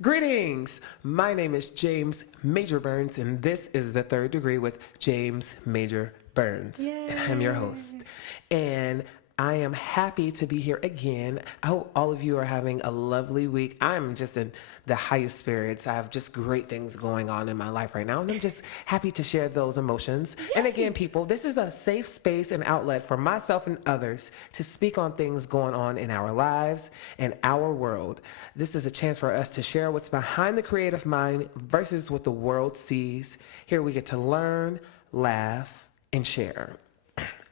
Greetings! My name is James Major Burns, and this is the Third Degree with James Major Burns. Yay. And I'm your host. And I am happy to be here again. I hope all of you are having a lovely week. I'm just in the highest spirits. I have just great things going on in my life right now, and I'm just happy to share those emotions. Yay. And again, people, this is a safe space and outlet for myself and others to speak on things going on in our lives and our world. This is a chance for us to share what's behind the creative mind versus what the world sees. Here we get to learn, laugh, and share.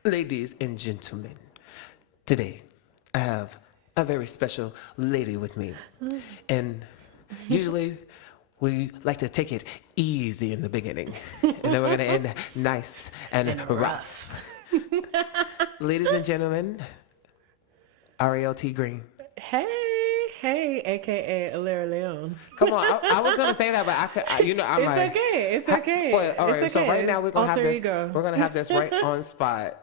Ladies and gentlemen, today, I have a very special lady with me. And usually, we like to take it easy in the beginning. And then we're going to end nice and rough. Ladies and gentlemen, Ariel T. Green. Hey, a.k.a. Alera Leon. Come on, I was going to say that, but I could, I'm it's like... It's okay. Well, all right, it's so okay. right now we're going to have this. Ego. We're going to have this right on spot.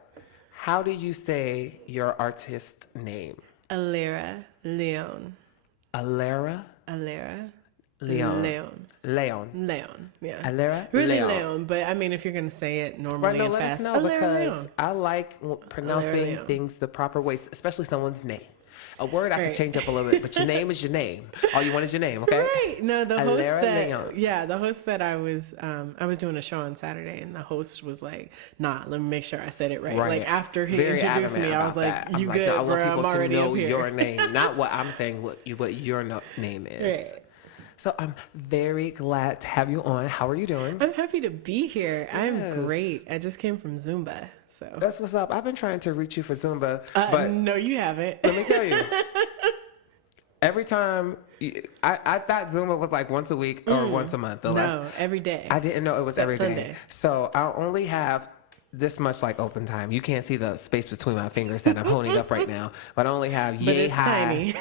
How do you say your artist name? Alera Leon. Alera? Alera. Leon. Yeah. Alera? Really Leon, but I mean, if you're going to say it normally and let fast, us know Alera because Leon. I like pronouncing things the proper way, especially someone's name. A word I can change up a little bit, but your name is your name. All you want is your name, okay? Right. No, the host Leon. the host that I was doing a show on Saturday, and the host was like, "Nah, let me make sure I said it right." Like after he Very introduced me, I was like, that. "You I'm good, like, no, bro? I I'm want people already to know up here." your name, not what I'm saying. What your name is. Right. So I'm very glad to have you on. How are you doing? I'm happy to be here. Yes. I'm great. I just came from Zumba. So that's what's up. I've been trying to reach you for Zumba, but no, you haven't. Let me tell you. Every time, I thought Zumba was like once a week or once a month. No, every day. I didn't know it was every Sunday. day. So I only have this much like open time. You can't see the space between my fingers that I'm holding up right now, but I only have yay high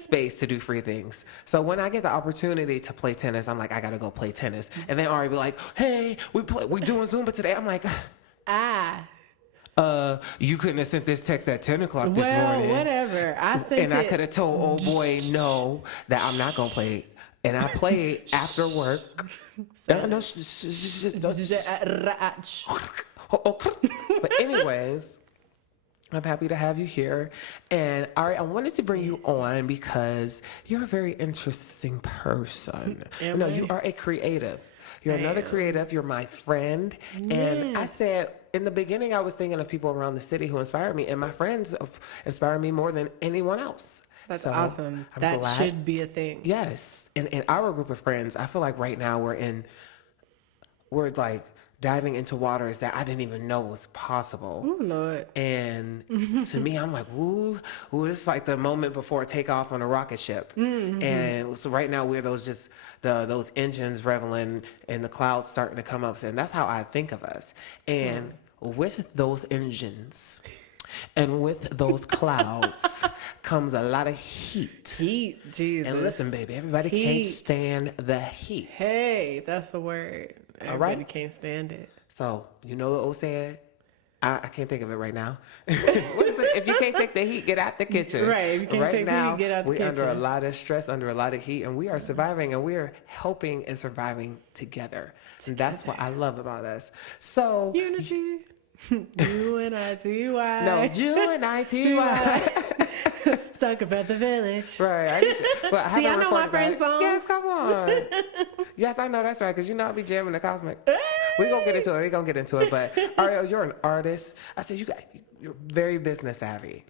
space to do free things. So when I get the opportunity to play tennis, I'm like, I gotta go play tennis. And then Ari be like, hey, we doing Zumba today. I'm like, you couldn't have sent this text at 10 o'clock this morning. Whatever. I could have told old boy no, that I'm not going to play. And I play after work. But anyways, I'm happy to have you here. And I wanted to bring you on because you're a very interesting person. You are a creative. You're another creative. You're my friend. Yes. And I said, in the beginning, I was thinking of people around the city who inspired me, and my friends inspire me more than anyone else. That's awesome. That should be a thing. Yes. In our group of friends, I feel like right now we're like diving into waters that I didn't even know was possible. Oh, Lord. And to me, I'm like, ooh, this is like the moment before takeoff on a rocket ship. Mm-hmm. And so right now we're those engines reveling and the clouds starting to come up. And that's how I think of us. And with those engines and with those clouds comes a lot of heat. Heat, Jesus. And listen, baby, everybody can't stand the heat. Hey, that's a word. Everybody can't stand it. So, you know the old saying? I can't think of it right now. What is it? If you can't take the heat, get out the kitchen. Right. If you can't take the heat, get out the kitchen. We're under a lot of stress, under a lot of heat, and we are surviving, and we are helping and surviving together. And that's what I love about us. So unity. U-N-I-T-Y. No, U-N-I-T-Y. Talk about the village. Right. I know my friend's songs. Yes, come on. Yes, I know that's right, because I be jamming the Cosmic. We're going to get into it. But Ariel, you're an artist. I said you're very business savvy.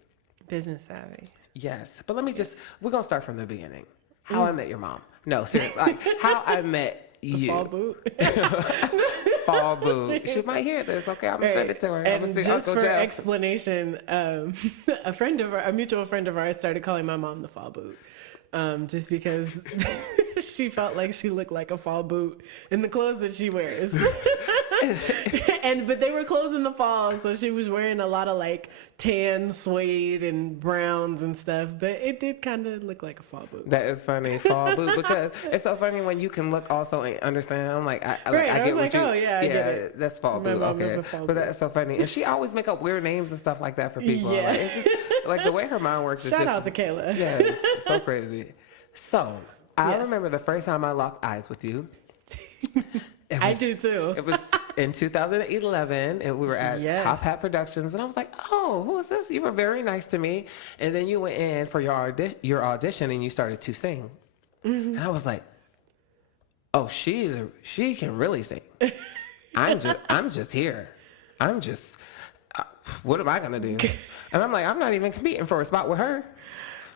Business savvy. Yes. But we're going to start from the beginning. How I met your mom. No, seriously. Like, how I met you. The fall boot. Fall boot. She might hear this. Okay, I'm going to send it to her. And just for explanation, a mutual friend of ours started calling my mom the fall boot. Just because she felt like she looked like a fall boot in the clothes that she wears. But they were clothes in the fall, so she was wearing a lot of like tan suede and browns and stuff, but it did kind of look like a fall boot. That is funny, fall boot, because it's so funny when you can look also and understand. I'm like, I get what you. Oh yeah, I get it. That's fall boot. Okay, but that's so funny, and she always make up weird names and stuff like that for people. Yeah. Like, it's just like the way her mind works. Shout out to Kayla. Yeah, it's so crazy. So I Yes. remember the first time I locked eyes with you. I do too. It was in 2011, and we were at Yes. Top Hat Productions, and I was like, "Oh, who is this?" You were very nice to me, and then you went in for your audition, and you started to sing, and I was like, "Oh, she can really sing." I'm just here. What am I gonna do? And I'm like, I'm not even competing for a spot with her.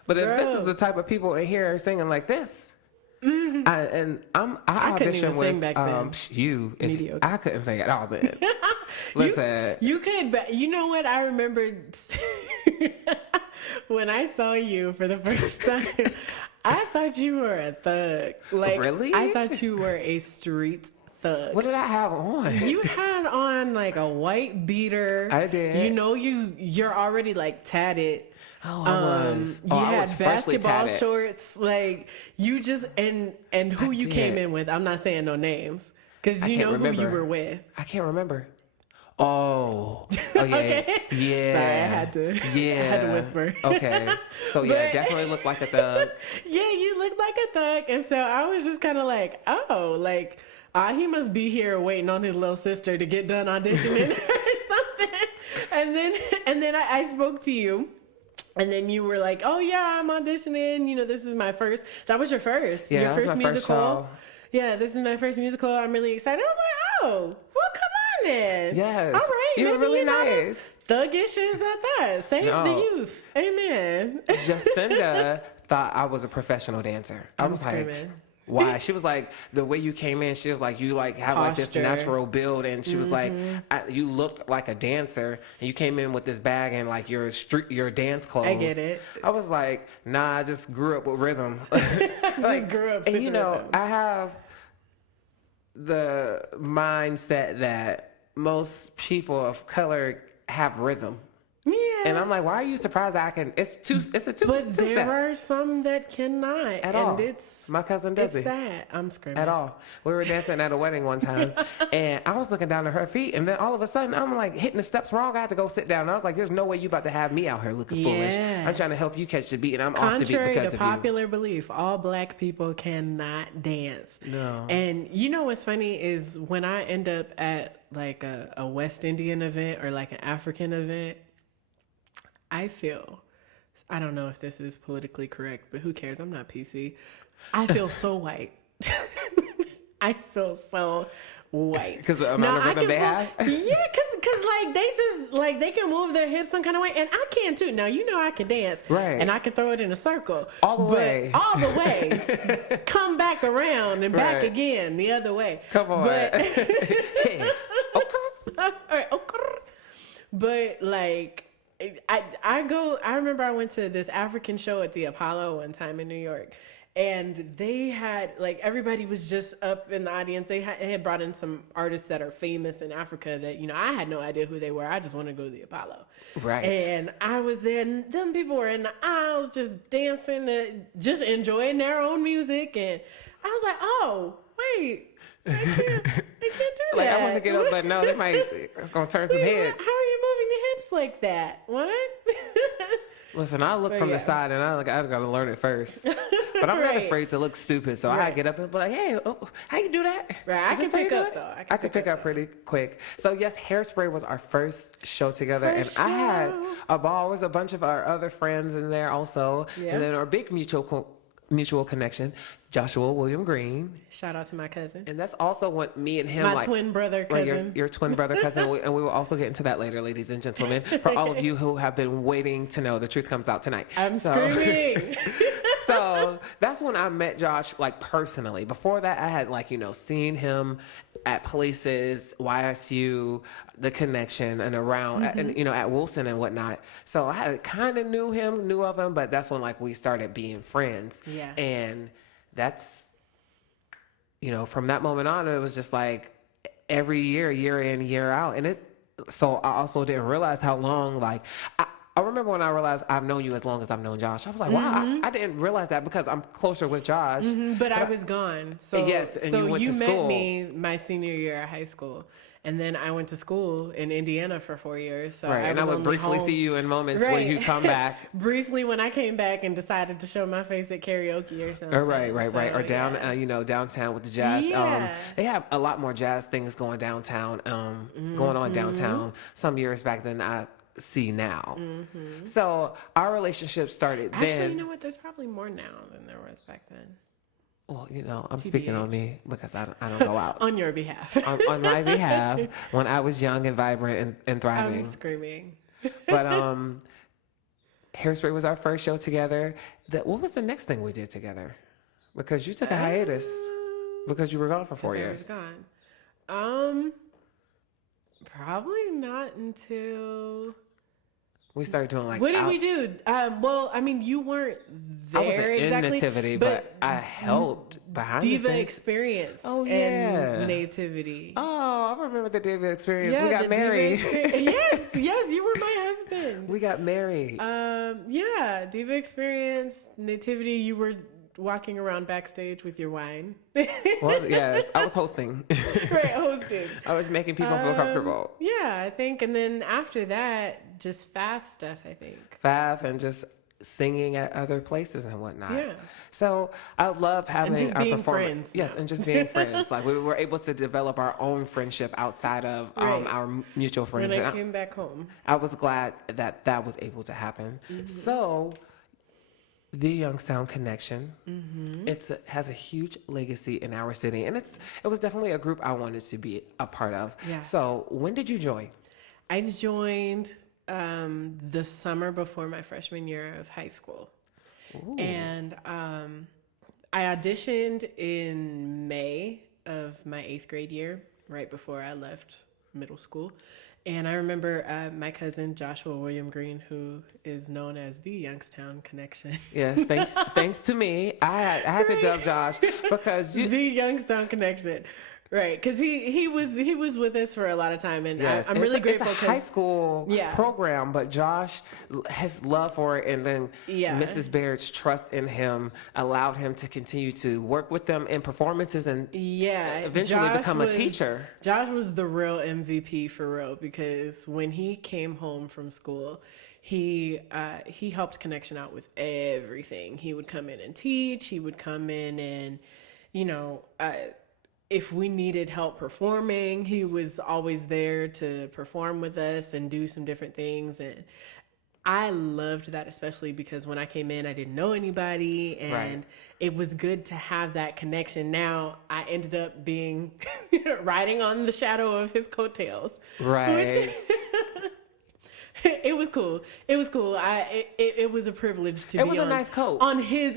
But if this is the type of people in here singing like this, I couldn't even auditioned with sing back then. If I couldn't sing at all then. Listen, You could, but you know what? I remembered when I saw you for the first time. I thought you were a thug. Like, really? I thought you were a street thug. what did I have on? You had on like a white beater. I did. You know, you're already like tatted. Oh, I was. You I had was freshly basketball tatted. shorts. Like you just and who you came did. in with. I'm not saying no names because you can't know who you remember. were with. I can't remember. Oh yeah, Okay. yeah. Sorry, I had to. Yeah, I had to whisper. Okay, so yeah, But- definitely looked like a thug. Yeah, you looked like a thug, and so I was just kind of like, oh, like he must be here waiting on his little sister to get done auditioning or something. And then I spoke to you. And then you were like, "Oh yeah, I'm auditioning. You know, this is my first. That was your first. Yeah, your that was first my first musical. show. Yeah, this is my first musical. I'm really excited." I was like, "Oh, well, come on then. Yes. all right. You were maybe really you're not as nice. Thuggish as I thought. Save No. the youth. Amen." Jacinda thought I was a professional dancer. I was like, screaming. why? She was like, the way you came in, she was like, you like have like this Posture. natural build, and she was like, you looked like a dancer, and you came in with this bag and like your dance clothes. I get it. I was like, nah, I just grew up with rhythm. Just grew up and with you know, rhythm. I have the mindset that most people of color have rhythm. Yeah. And I'm like, why are you surprised that I can? It's a two. But two there step. are some that cannot, At and all. it's My cousin does it's it. sad. I'm screaming. At all. We were dancing at a wedding one time, and I was looking down at her feet, and then all of a sudden, I'm like hitting the steps wrong. I had to go sit down. And I was like, "There's no way you about to have me out here looking foolish. Yeah. I'm trying to help you catch the beat, and I'm off the beat Contrary because to of you." popular belief, all black people cannot dance. No. And you know what's funny is when I end up at like a West Indian event or like an African event, I don't know if this is politically correct, but who cares? I'm not PC. I feel so white. I feel so white. Because the amount of rhythm they have? Yeah, because like they just like they can move their hips some kind of way, and I can too. Now you know I can dance, Right. And I can throw it in a circle, All the but way. all the way, come back around and back Right. again the other way. Come on. But, Hey. all right, okay. But like I remember I went to this African show at the Apollo one time in New York, and they had like everybody was just up in the audience. They had brought in some artists that are famous in Africa that I had no idea who they were. I just wanted to go to the Apollo. Right. And I was there, and them people were in the aisles just dancing, just enjoying their own music, and I was like, oh wait. They can't do Like that. I want to get up, but no, it's gonna turn some Wait, heads. how are you moving your hips like that? What? Listen, I look from the yeah. side, and I gotta learn it first. But I'm not Right. afraid to look stupid, so I Right. get up and be like, "Hey, how you do that?" Right, I Is this can how you pick do up, it? though. I can pick up pretty quick. So yes, Hairspray was our first show together, First and I had show. a ball. There was a bunch of our other friends in there also, Yeah. and then our big mutual connection, Joshua William Green, Shout out to my cousin, and that's also what me and him my twin brother Right, cousin. your twin brother cousin, and we will also get into that later, ladies and gentlemen. For all of you who have been waiting to know, the truth comes out tonight. I'm screaming. So that's when I met Josh, like personally. Before that, I had seen him at places, YSU, the connection, and around, and at Wilson and whatnot. So I kind of knew of him, but that's when we started being friends. Yeah. And that's, from that moment on, it was just like every year in, year out. And so I also didn't realize how long, I remember when I realized I've known you as long as I've known Josh. I was like, wow, I didn't realize that because I'm closer with Josh. But I was gone. So Yes, and so you went to met school. me my senior year of high school. And then I went to school in Indiana for 4 years. So Right, I and I was would only briefly home. see you in moments where Right. you come back. Briefly when I came back and decided to show my face at karaoke or something. Right. So, Or down, yeah. Downtown with the jazz. Yeah. They have a lot more jazz things going downtown, going on downtown some years back than I see now. So our relationship started Actually, then. you know what? There's probably more now than there was back then. Well, I'm speaking on TBH. me because I don't go out. On your behalf. On my behalf, when I was young and vibrant and thriving. I'm screaming. But Hairspray was our first show together. What was the next thing we did together? Because you took a hiatus because you were gone for 4 I years. was gone. Probably not until. We started doing like. What did we do? Well, I mean, you weren't there I wasn't exactly. in Nativity, but I helped behind the Diva scenes. Experience. Oh, yeah. And Nativity. Oh, I remember the Diva Experience. Yeah, We got the Diva married. yes, you were my husband. We got married. Yeah, Diva Experience, Nativity. You were walking around backstage with your wine. Well, yes, I was hosting. Right, hosting. I was making people feel comfortable. Yeah, I think, and then after that, just FAF stuff. I think. FAF and just singing at other places and whatnot. Yeah. So I love having just our being performance. friends Yes, now. and just being friends. Like we were able to develop our own friendship outside of Right. our mutual friends. When And I came back home. I was glad that was able to happen. So the Youngstown Connection, has a huge legacy in our city, and it was definitely a group I wanted to be a part of. Yeah. So when did you join? I joined the summer before my freshman year of high school. Ooh. And I auditioned in May of my 8th grade year, right before I left middle school. And I remember my cousin Joshua William Green, who is known as the Youngstown Connection. Yes, thanks to me. I had to dub Josh because The Youngstown Connection. Right, because he was with us for a lot of time, and yes, I'm really grateful. It's a high school Yeah. program, but Josh, his love for it, and then Yeah. Mrs. Baird's trust in him allowed him to continue to work with them in performances and eventually become a teacher. Josh was the real MVP for real, because when he came home from school, he helped Connection out with everything. He would come in and teach. He would come in and, if we needed help performing, he was always there to perform with us and do some different things. And I loved that, especially because when I came in, I didn't know anybody, and Right. it was good to have that connection. Now I ended up being riding on the shadow of his coattails. Right. It was cool. It was cool. It was a privilege to be It was a on, nice coat. on his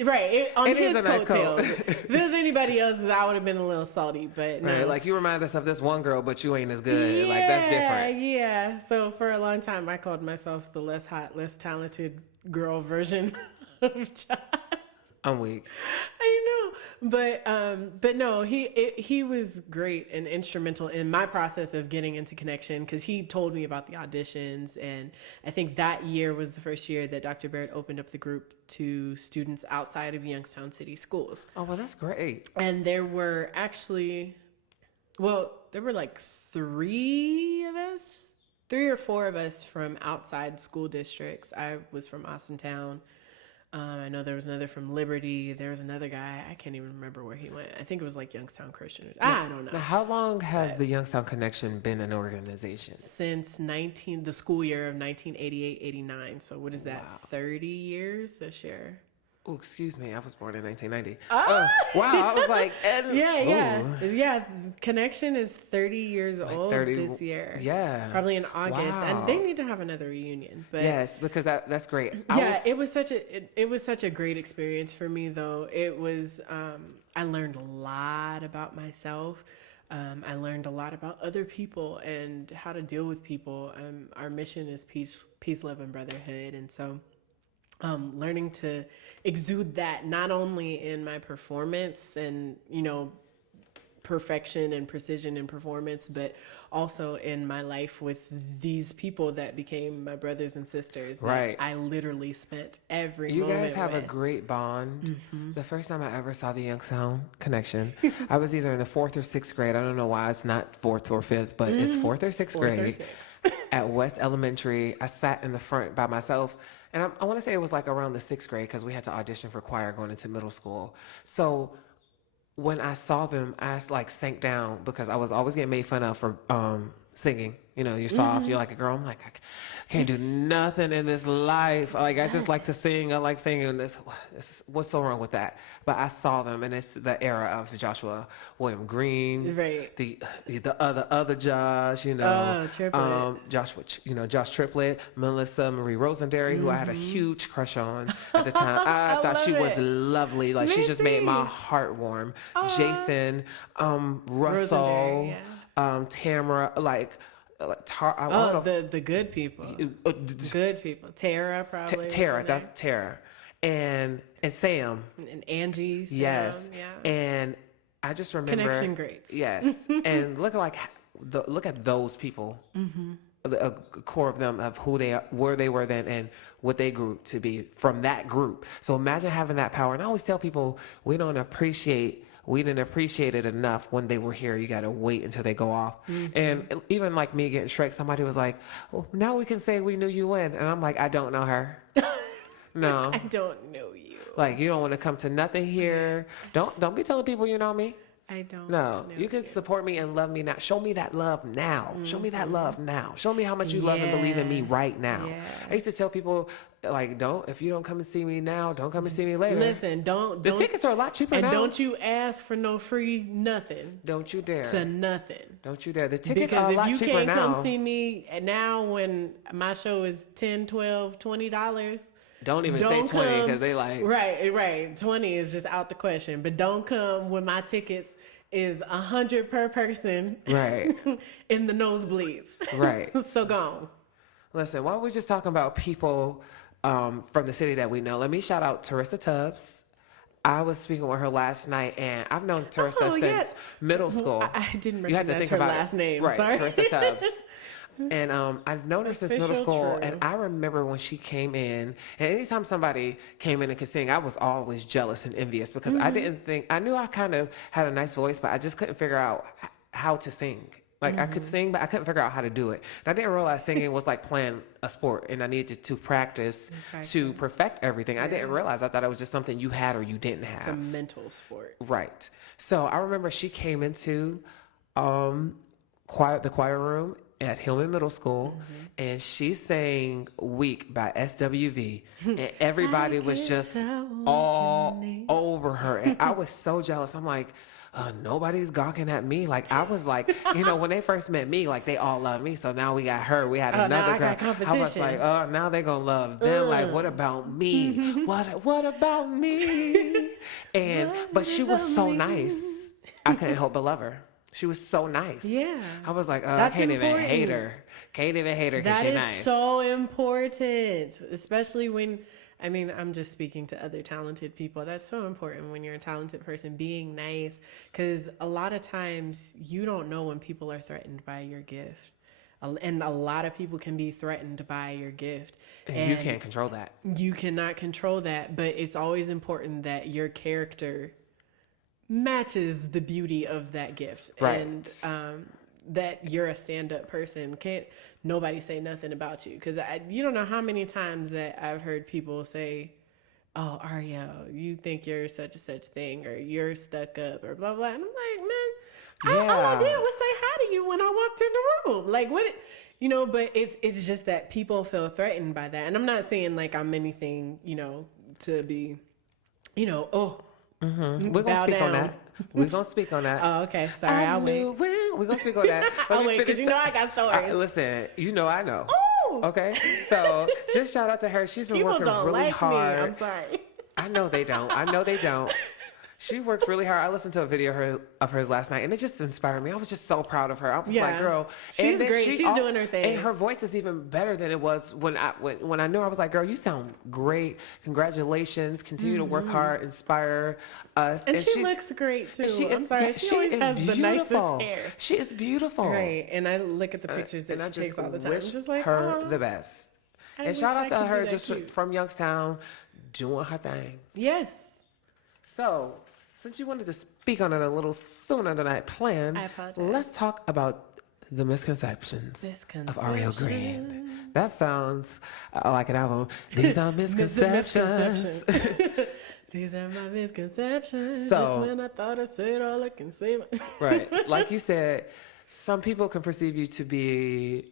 on It is his a nice coat. coattails. If it was anybody else's, I would have been a little salty, but no. Right, like you remind us of this one girl, but you ain't as good. Like that's different. Yeah. So for a long time, I called myself the less hot, less talented girl version of Josh. I'm weak. I know, but no, he was great and instrumental in my process of getting into Connection, because he told me about the auditions, and I think that year was the first year that Dr. Baird opened up the group to students outside of Youngstown City schools. Oh well, that's great. And there were actually, there were like 3 or 4 of us from outside school districts. I was from Austintown. I know there was another from Liberty. There was another guy. I can't even remember where he went. I think it was like Youngstown Christian. I don't know. Now, how long has the Youngstown Connection been an organization? Since the school year of 1988-89. So what is that? Wow. 30 years this year. Oh, excuse me. I was born in 1990. Ah! Wow. I was like, Yeah. Connection is 30 years old 30 this year. Yeah. Probably in August, Wow. and they need to have another reunion. But Yes, because that's great. it was such a great experience for me, though. It was I learned a lot about myself. I learned a lot about other people and how to deal with people. Our mission is peace, love, and brotherhood, and so learning to exude that not only in my performance and perfection and precision and performance, but also in my life with these people that became my brothers and sisters. Right. That I literally spent every You moment guys have with. a great bond. The first time I ever saw the Young Sound Connection, I was either in the 4th or 6th grade. I don't know why it's not 4th or 5th, but it's 4th or 6th Fourth or grade sixth. at West Elementary. I sat in the front by myself, and I want to say it was like around the 6th grade because we had to audition for choir going into middle school. So when I saw them, I like sank down because I was always getting made fun of for singing. You know, you're soft, you're like a girl. I'm like, I can't do nothing in this life. Like, I just like to sing. I like singing. What's so wrong with that? But I saw them, and it's the era of Joshua William Green, Right. the other Josh, you know, Triplet. Josh Triplet, Melissa Marie Rosenberry, who I had a huge crush on at the time. I thought she was lovely. Like, she just made my heart warm. Jason, Russell, Rosenberry, Tamara, the good people. Good people. Tara, probably. Tara, that's Tara. And Sam. And Angie. Sam, Yes. Yeah. And I just remember Connection greats. Yes. And look at those people. A core of them, of who they are, where they were then, and what they grew to be from that group. So imagine having that power. And I always tell people we didn't appreciate it enough when they were here. You got to wait until they go off. And even like me getting Shrek, somebody was like, well, now we can say we knew you when. And I'm like, I don't know her. No. I don't know you. Like, you don't want to come to nothing here. Don't be telling people you know me. I don't No, know you can support me and love me now. Show me that love now. Show me that love now. Show me how much you love and believe in me right now. Yeah. I used to tell people, like, if you don't come and see me now, don't come and see me later. Listen, The tickets are a lot cheaper now. And don't you ask for no free nothing. Don't you dare. To nothing. Don't you dare. The tickets Because are a lot if you cheaper can't now. come see me now when my show is $10, $12, $20, Don't even say 20 because they like. Right. 20 is just out the question. But don't come when my tickets is $100 per person. Right. In the nosebleeds. Right. So gone. Listen, why are we just talking about people from the city that we know? Let me shout out Teresa Tubbs. I was speaking with her last night, and I've known Teresa since middle school. I didn't You had to recognize think her about last name. Right, Sorry. Teresa Tubbs. And I've known her since middle Official school, true. and I remember when she came in, and anytime somebody came in and could sing, I was always jealous and envious because I knew I kind of had a nice voice, but I just couldn't figure out how to sing. Like, I could sing, but I couldn't figure out how to do it. And I didn't realize singing was like playing a sport, and I needed to practice to perfect everything. I didn't realize. I thought it was just something you had or you didn't have. It's a mental sport. Right. So I remember she came into the choir room at Hillman Middle School, and she sang "Weak" by SWV, and everybody was just all over her, and I was so jealous. I'm like, nobody's gawking at me. Like, I was like, when they first met me, like, they all loved me. So now we got her. We had another girl. I was like, oh, now they gonna love them. Like, what about me? What about me? But she was so nice. I couldn't help but love her. She was so nice. Yeah. I was like, I can't even hate her. Can't even hate her because she's nice. That is so important, especially when, I'm just speaking to other talented people. That's so important when you're a talented person, being nice, because a lot of times you don't know when people are threatened by your gift. And a lot of people can be threatened by your gift. And you can't control that. You cannot control that, but it's always important that your character matches the beauty of that gift. Right. And that you're a stand-up person. Can't nobody say nothing about you, because you don't know how many times that I've heard people say, oh, Ariel, you think you're such a such thing, or you're stuck up, or blah blah. And I'm like, man, all I did was say hi to you when I walked in the room. Like, what, but it's just that people feel threatened by that. And I'm not saying like I'm anything, to be, oh, we're gonna speak on that. We're gonna speak on that. Oh, okay. Sorry, I'll wait. We're gonna speak on that. I'll wait, because I got stories. Listen, I know. Ooh. Okay, so just shout out to her. She's been People working don't really like hard. me. I'm sorry. I know they don't. She worked really hard. I listened to a video of hers last night, and it just inspired me. I was just so proud of her. I was like, girl, she's great. She's doing her thing, and her voice is even better than it was when I knew her. I was like, girl, you sound great. Congratulations. Continue to work hard, inspire us. And she looks great too. I'm sorry, she always has the nicest hair. She is beautiful. Right, and I look at the pictures that she takes all the time. Wish Just like her the best. And shout out to her, just cute. from Youngstown, doing her thing. Yes. So, since you wanted to speak on it a little sooner than I planned, let's talk about the misconceptions of Ariel Green. That sounds like an album. These are misconceptions. These are my misconceptions. So, just when I thought I said all I can say. Right. Like you said, some people can perceive you to be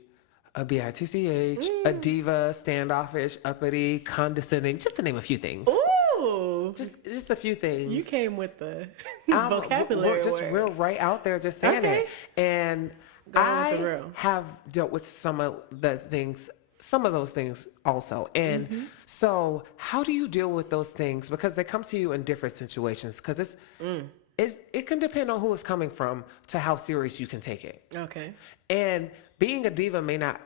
a bitch, a diva, standoffish, uppity, condescending, just to name a few things. Ooh. Just a few things. You came with the vocabulary We're just real right out there, just saying it. And I have dealt with some of those things also. And so how do you deal with those things? Because they come to you in different situations. Because it can depend on who it's coming from to how serious you can take it. Okay. And being a diva may not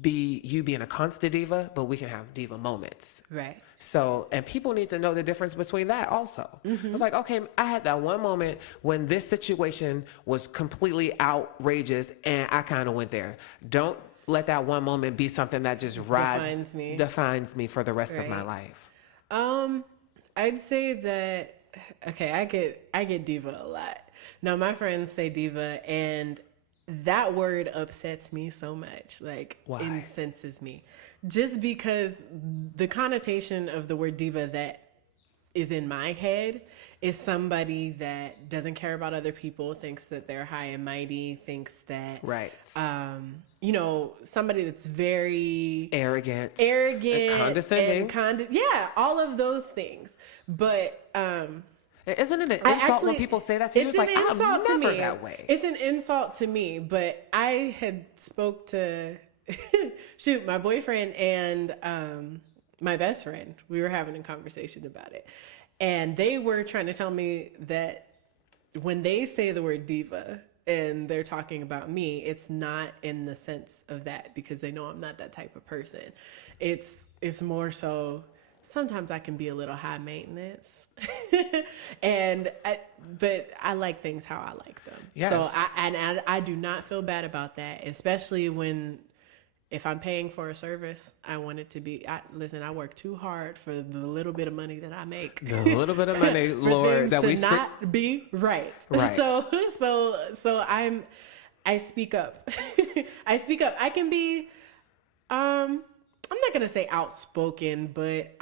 be you being a constant diva, but we can have diva moments. Right. So, and people need to know the difference between that also. It's like, okay, I had that one moment when this situation was completely outrageous and I kind of went there. Don't let that one moment be something that just defines me for the rest of my life. I'd say that, okay, I get diva a lot. Now, my friends say diva, and that word upsets me so much, like incenses me, just because the connotation of the word diva that is in my head is somebody that doesn't care about other people, thinks that they're high and mighty, thinks that somebody that's very arrogant, condescending, all of those things. But isn't it an insult when people say that to you? It's like, I'm never that way. It's an insult to me, but I had spoke to, my boyfriend and my best friend. We were having a conversation about it. And they were trying to tell me that when they say the word diva and they're talking about me, it's not in the sense of that, because they know I'm not that type of person. It's more so, sometimes I can be a little high maintenance. But I like things how I like them. Yes. So I do not feel bad about that, especially if I'm paying for a service, I want it to be. I work too hard for the little bit of money that I make. The little bit of money, Lord, that we not be right. So I speak up. I speak up. I can be. I'm not gonna say outspoken, but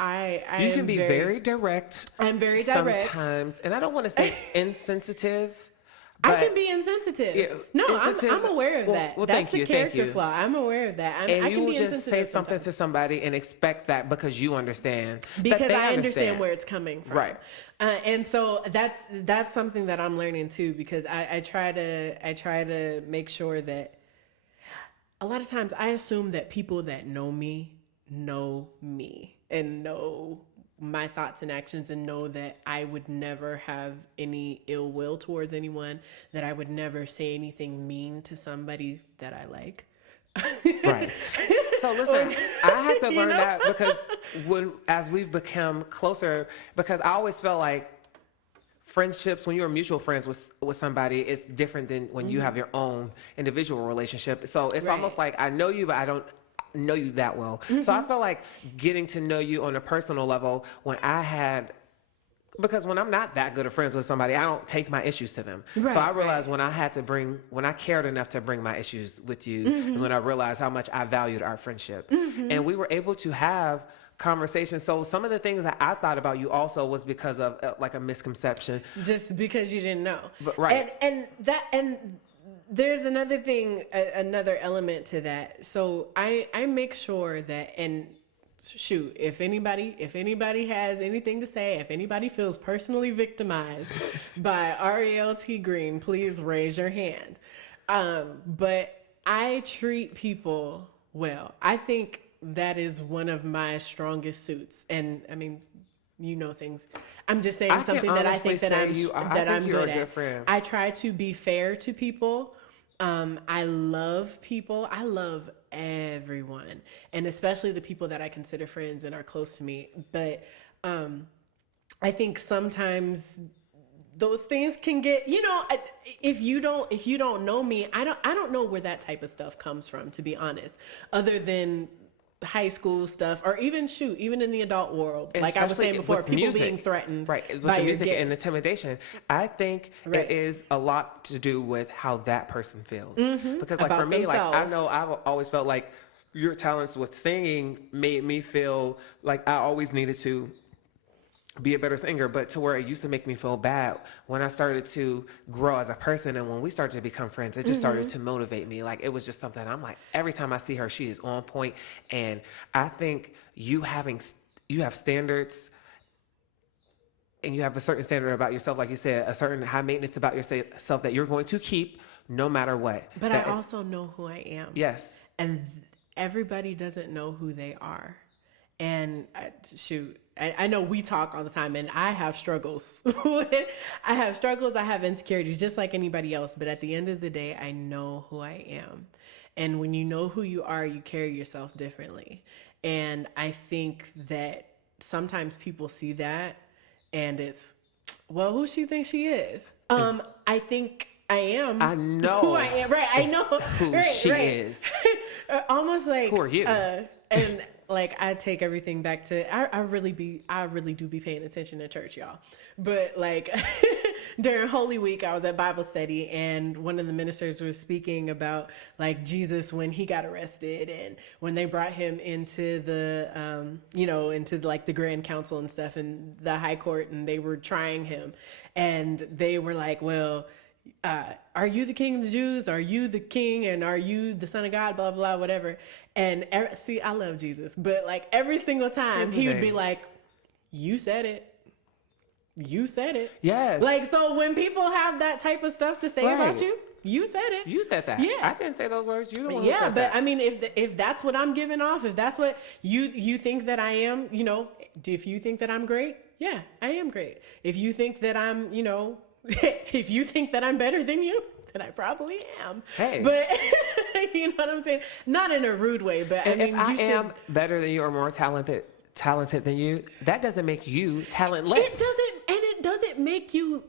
you can be very direct. I'm very direct sometimes, and I don't want to say insensitive. I can be insensitive. Yeah, no, I'm aware of that. Well, that's a character flaw. I'm aware of that. And I you can will be just say something to somebody and expect that because you understand. Because I understand where it's coming from. Right. And so that's something that I'm learning too, because I try to make sure that a lot of times I assume that people that know me and know my thoughts and actions and know that I would never have any ill will towards anyone, that I would never say anything mean to somebody that I like. Right. So listen, I have to learn that, because as we've become closer, because I always felt like friendships, when you're mutual friends with somebody, it's different than when you have your own individual relationship. So it's almost like I know you, but I don't know you that well. So I feel like getting to know you on a personal level, because when I'm not that good of friends with somebody, I don't take my issues to them. So I realized when I cared enough to bring my issues with you, is when I realized how much I valued our friendship. And we were able to have conversations. So some of the things that I thought about you also was because of like a misconception. Just because you didn't know. But, and there's another thing, another element to that. So I make sure that, and shoot, if anybody has anything to say, if anybody feels personally victimized by Ariel T. Green, please raise your hand. But I treat people well. I think that is one of my strongest suits. And I mean, you know things. I'm just saying I can something that I honestly think that say I think I'm you're good a good at. friend. I try to be fair to people. I love people. I love everyone, and especially the people that I consider friends and are close to me. But I think sometimes those things can get, if you don't know me, I don't know where that type of stuff comes from, to be honest, other than high school stuff, or even in the adult world, like I was Especially saying before, with people music. being threatened Right, with by the your music and gift. intimidation. I think Right. it is a lot to do with how that person feels. Because like for About me, like I themselves. know I've always felt like your talents with singing made me feel like I always needed to be a better singer, but to where it used to make me feel bad when I started to grow as a person, and when we started to become friends, it just started to motivate me. Like it was just something I'm like, every time I see her, she is on point. And I think you have standards, and you have a certain standard about yourself, like you said, a certain high maintenance about yourself that you're going to keep no matter what. But I also know who I am. Yes. And everybody doesn't know who they are. And I know we talk all the time, and I have struggles. I have struggles, I have insecurities, just like anybody else. But at the end of the day, I know who I am. And when you know who you are, you carry yourself differently. And I think that sometimes people see that, and it's, well, who she thinks she is. I think I am. I know who I am. Right. I know who she is. Almost like, who are you? And like I take everything back to, I really do be paying attention to church, y'all. But like during Holy Week, I was at Bible study, and one of the ministers was speaking about like Jesus when he got arrested, and when they brought him into the into like the Grand Council and stuff, and the High Court, and they were trying him, and they were like, well, are you the king of the Jews? Are you the king? And are you the son of God? Blah, blah, whatever. And see, I love Jesus, but like every single time he would be like, you said it. You said it. Yes. Like, so when people have that type of stuff to say about you, you said it. You said that. Yeah. I didn't say those words. You the one who Yeah, said but that. I mean, if that's what I'm giving off, if that's what you think that I am, if you think that I'm great, yeah, I am great. If you think that I'm, if you think that I'm better than you, then I probably am. Hey. But you know what I'm saying? Not in a rude way, but I mean, if I you should. am better than you or more talented than you, that doesn't make you talentless. It doesn't, and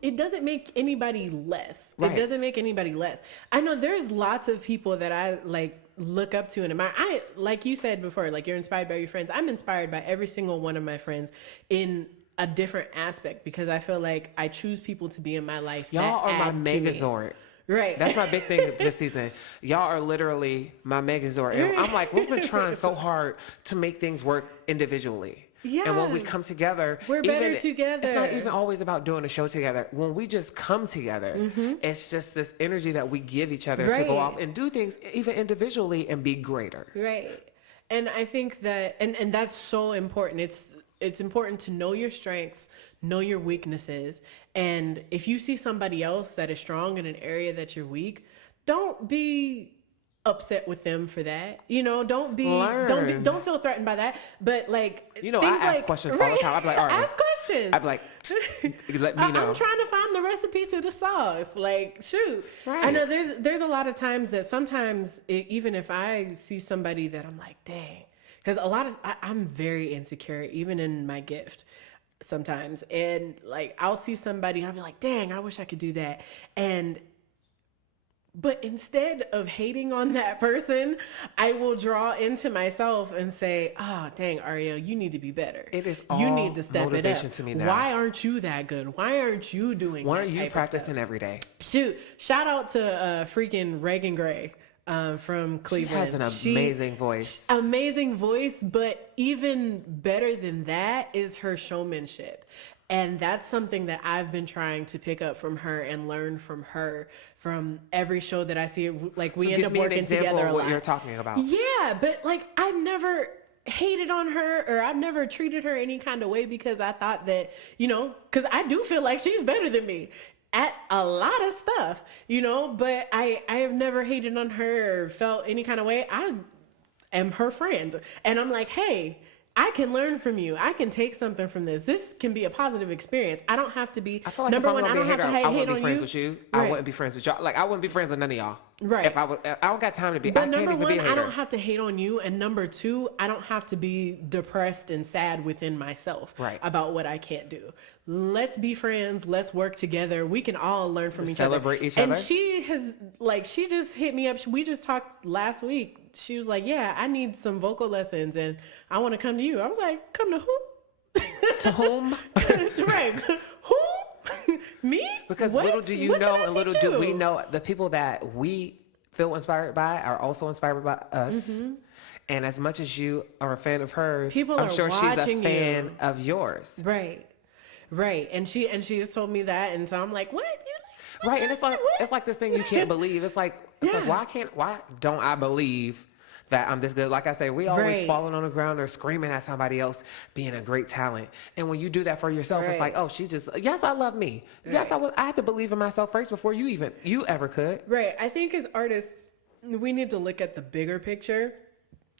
it doesn't make anybody less. Right. It doesn't make anybody less. I know there's lots of people that I like look up to and admire. I, like you said before, like you're inspired by your friends. I'm inspired by every single one of my friends in a different aspect, because I feel like I choose people to be in my life. Y'all that are my add to me. megazord. Right. That's my big thing this season. Y'all are literally my megazord. And I'm like, we've been trying so hard to make things work individually. Yeah. And when we come together, We're better together. It's not even always about doing a show together. When we just come together, it's just this energy that we give each other to go Right. off and do things even individually and be greater. Right. And I think that, and that's so important. It's important to know your strengths, know your weaknesses. And if you see somebody else that is strong in an area that you're weak, don't be upset with them for that. Don't feel threatened by that. But like, I things ask like, questions all the time. I'd be like, all right. Ask questions. I'd be like, let me know. I'm trying to find the recipe to the sauce. Like, shoot. Right. I know there's a lot of times that sometimes even if I see somebody that I'm like, dang, because I'm very insecure, even in my gift sometimes. And like, I'll see somebody and I'll be like, dang, I wish I could do that. But instead of hating on that person, I will draw into myself and say, oh, dang, Ariel, you need to be better. It is you all need to step it motivation up. to me now. Why aren't you that good? Why aren't you doing Why that aren't you type of practicing stuff? every day? Shoot, shout out to freaking Reagan Gray from Cleveland. She has an amazing voice. Amazing voice, but even better than that is her showmanship. And that's something that I've been trying to pick up from her and learn from her from every show that I see. Like, we So end give up me an working example together of a what lot. you're talking about. Yeah, but like, I've never hated on her, or I've never treated her any kind of way, because I thought that, because I do feel like she's better than me at a lot of stuff, but I have never hated on her or felt any kind of way. I am her friend, and I'm like, hey, I can learn from you. I can take something from this. This can be a positive experience. I don't have to be, I feel like number if I'm one, I gonna don't be a have to hater, I hate wouldn't on be friends you. with you. Right. I wouldn't be friends with y'all. Like I wouldn't be friends with none of y'all. Right. If I was, I don't got time to be. But I can't number even one, be a hater. I don't have to hate on you. And number two, I don't have to be depressed and sad within myself Right. about what I can't do. Let's be friends. Let's work together. We can all learn from each other. Celebrate each and other. she has, like, she just hit me up. We just talked last week. She was like, yeah, I need some vocal lessons and I want to come to you. I was like, come to who? To whom? Right. Who? Me? Because What? little do you What know, can I and little teach do we you? know, the people that we feel inspired by are also inspired by us. And as much as you are a fan of hers, People I'm are sure she's a watching fan you. of yours. Right. Right. And she has told me that. And so I'm like, what? You're Right, and it's like this thing you can't believe. It's like Yeah. why don't I believe that I'm this good? Like I say, we always Right. falling on the ground or screaming at somebody else being a great talent. And when you do that for yourself, it's Right. like, oh, yes, I love me. Yes, I had to believe in myself first before you ever could. Right. I think as artists, we need to look at the bigger picture.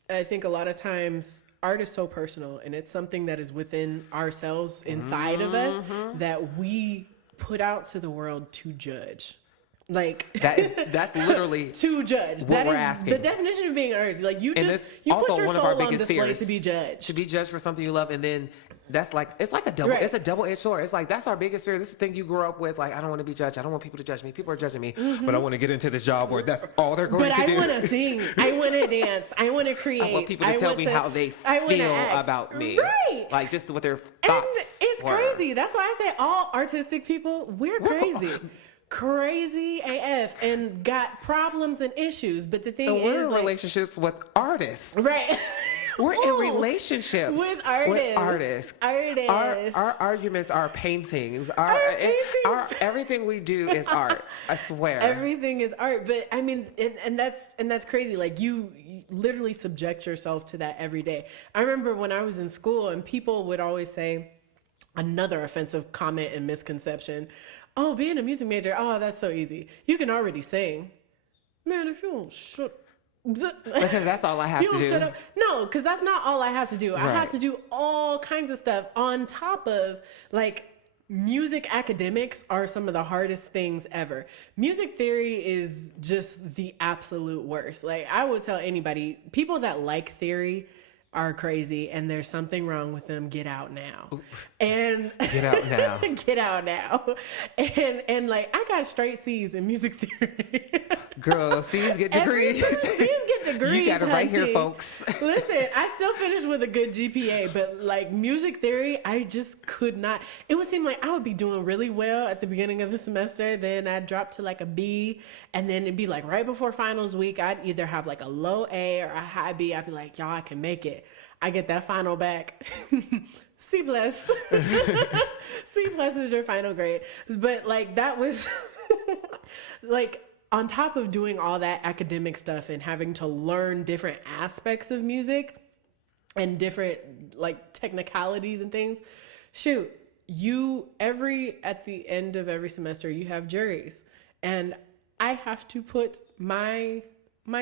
I think a lot of times art is so personal and it's something that is within ourselves, inside of us, that we put out to the world to judge. Like That's literally to judge. what That we're is asking. the definition of being an artist. Like you And just it's you also put your one of our soul on biggest display fears to be judged. to be judged for something you love, and then it's like a double Right. it's a double-edged sword. It's like that's our biggest fear. This is the thing you grew up with. Like I don't want to be judged. I don't want people to judge me. People are judging me, but I want to get into this job where that's all they're going But to I do. want to sing. I want to dance. I want to create. I want people to tell me how they I wanna feel act. about me. Right. Like just what their And thoughts it's were. crazy. That's why I say all artistic people, we're crazy. Crazy AF and got problems and issues. But the thing And we're is, in like, relationships with artists. right. We're Ooh. in relationships With artists. artists. Artists. Our arguments are paintings. Our everything we do is art. I swear. Everything is art, but I mean, and that's crazy. Like you literally subject yourself to that every day. I remember when I was in school, and people would always say another offensive comment and misconception. Oh, being a music major, oh, that's so easy. You can already sing. Man, if you don't shut. Because that's all I have You to don't do. shut up. No, because that's not all I have to do. I Right. have to do all kinds of stuff on top of like music academics are some of the hardest things ever. Music theory is just the absolute worst. Like I would tell anybody, people that like theory are crazy and there's something wrong with them. Get out now. And Get out now. get out now. And like I got straight C's in music theory. Girl, C's get degrees. C's get degrees. You got it right here, hunty. folks. Listen, I still finished with a good GPA, but like music theory, I just could not. It would seem like I would be doing really well at the beginning of the semester. Then I'd drop to like a B. And then it'd be like right before finals week, I'd either have like a low A or a high B. I'd be like, y'all, I can make it. I get that final back. C plus. C plus is your final grade. But like that was like on top of doing all that academic stuff and having to learn different aspects of music and different like technicalities and things, shoot, at the end of every semester, you have juries. And I have to put my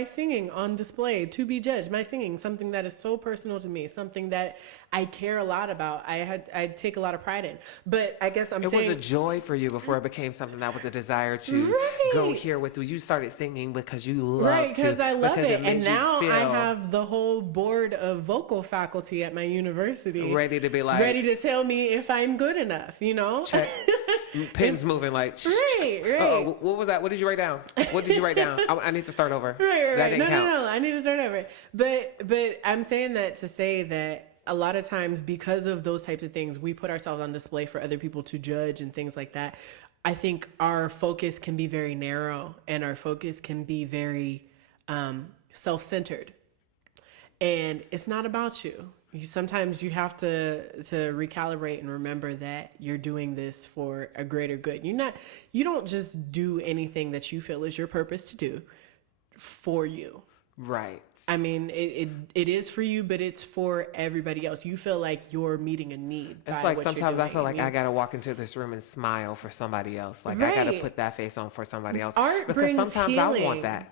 singing on display to be judged. My singing, something that is so personal to me, something that I care a lot about. I take a lot of pride in. But I guess I'm It saying was a joy for you before it became something that was a desire to Right. go here with you. You started singing because you loved right, because I love because it. made And you now I feel have the whole board of vocal faculty at my university ready to be like, ready to tell me if I'm good enough, you know? check. Pens moving like, Right, right. Uh-oh, what was that? What did you write down? What did you write down? I need to start over. Right. That didn't count. No. I need to start over. But I'm saying that to say that a lot of times because of those types of things, we put ourselves on display for other people to judge and things like that. I think our focus can be very narrow and our focus can be very self-centered. And it's not about you. Sometimes you have to recalibrate and remember that you're doing this for a greater good. You don't just do anything that you feel is your purpose to do for you. Right. I mean, it is for you, but it's for everybody else. You feel like you're meeting a need. It's by like what you're sometimes I doing. feel like I gotta walk into this room and smile for somebody else. Like I gotta Right. put that face on for somebody else. Art because brings sometimes I want healing. that.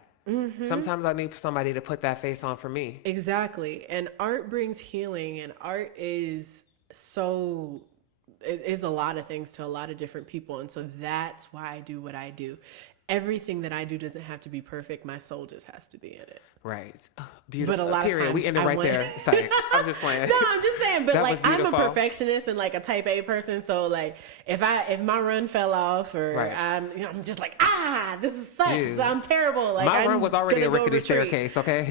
Sometimes I need somebody to put that face on for me. Exactly. And art brings healing, and art is so it is a lot of things to a lot of different people. And so that's why I do what I do. Everything that I do doesn't have to be perfect. My soul just has to be in it. Right. Oh, beautiful. But a lot of Period. times We ended right there. Sorry. I'm just playing. No, I'm just saying, but That like was I'm a beautiful. perfectionist and like a type A person, so like if my run fell off or Right. I'm just like, this sucks. Yeah. I'm terrible. Like My I'm run was already a gonna go rickety retreat. staircase, okay?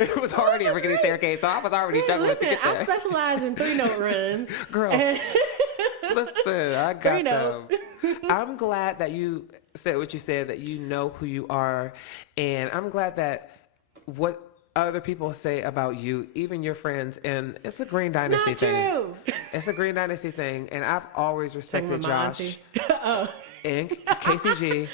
It was already a rickety staircase, so I was already Man, struggling to listen, get there. I specialize in 3-note runs. Girl, And- listen, I got Three them. note. I'm glad that you said what you said, that you know who you are. And I'm glad that what other people say about you, even your friends, and it's a Green Dynasty Not thing. true. It's a Green Dynasty thing. And I've always Talking respected about my Josh auntie. Oh. and KCG.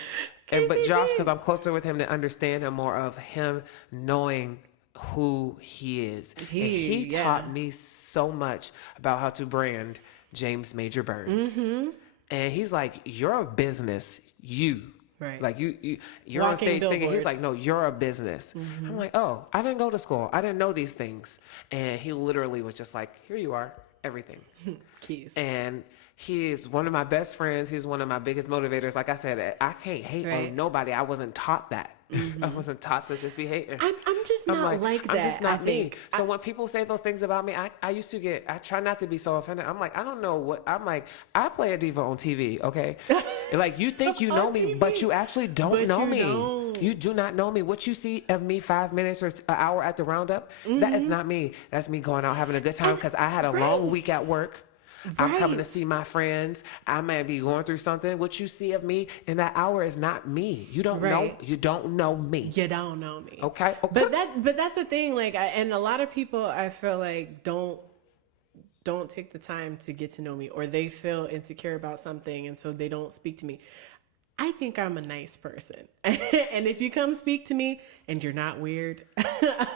But Josh, KCG. because I'm closer with him to understand him more of him knowing who he is. And he yeah. taught me so much about how to brand James Major Burns. Mm-hmm. And he's like, you're a business, you. Right. Like you're on Walking stage singing. billboard. He's like, no, you're a business. I'm like, oh, I didn't go to school. I didn't know these things. And he literally was just like, here you are, everything. Keys. And he is one of my best friends. He's one of my biggest motivators. Like I said, I can't hate Right. on nobody. I wasn't taught that. I wasn't taught to just be hating. I'm just not like that. I'm just not I me. think. So when people say those things about me, I used to I try not to be so offended. I'm like, I don't know what, I'm like, I play a diva on TV, okay? Like, you think you know On me, TV. but you actually don't know you me. don't. You do not know me. What you see of me 5 minutes or an hour at the roundup, that is not me. That's me going out having a good time because I had a long week at work. I'm coming to see my friends. I may be going through something. What you see of me in that hour is not me. You don't know. Right. You don't know me. You don't know me. Okay. But that's the thing. Like, and a lot of people, I feel like don't take the time to get to know me, or they feel insecure about something, and so they don't speak to me. I think I'm a nice person. And if you come speak to me and you're not weird,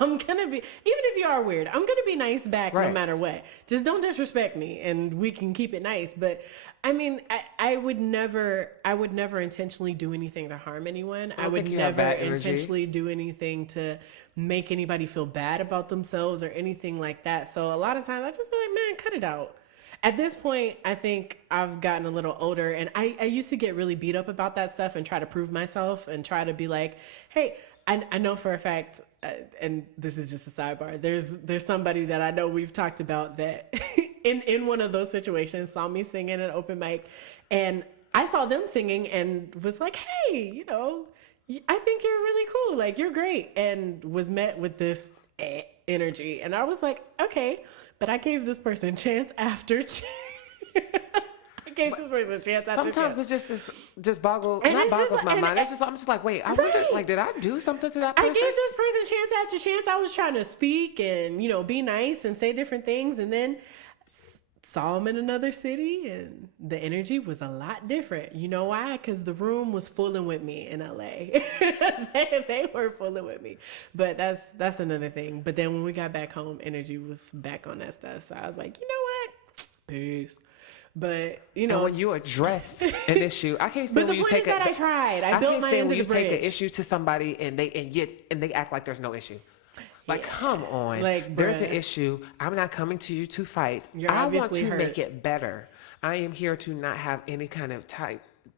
I'm gonna be, even if you are weird, I'm gonna be nice back no matter what. Just don't disrespect me and we can keep it nice. But I mean, I would never intentionally do anything to harm anyone. I would never intentionally do anything to make anybody feel bad about themselves or anything like that. So a lot of times I just be like, man, cut it out. At this point, I think I've gotten a little older, and I used to get really beat up about that stuff and try to prove myself and try to be like, hey, I know for a fact, and this is just a sidebar, there's somebody that I know we've talked about that in one of those situations saw me singing at an open mic, and I saw them singing and was like, hey, I think you're really cool, like you're great, and was met with this energy, and I was like, okay. But I gave this person chance after chance. I gave this person chance after Sometimes chance. it just boggles And not it's just boggles like- my mind. and- I'm just like, wait, I wonder, like, did I do something to that I person? gave this person chance after chance. I was trying to speak and, be nice and say different things. And then saw him in another city and the energy was a lot different. You know why? Because the room was fooling with me in LA. they were fooling with me. But that's another thing. But then when we got back home, energy was back on that stuff. So I was like, you know what? Peace. But And when you address an issue, I can't stand but the when you point take is that I tried. I built can't my stand end when of you the take an bridge. issue to somebody and they act like there's no issue. Like, come on. Like, there's an bruh. issue. I'm not coming to you to fight. You're I want obviously to hurt. make it better. I am here to not have any kind of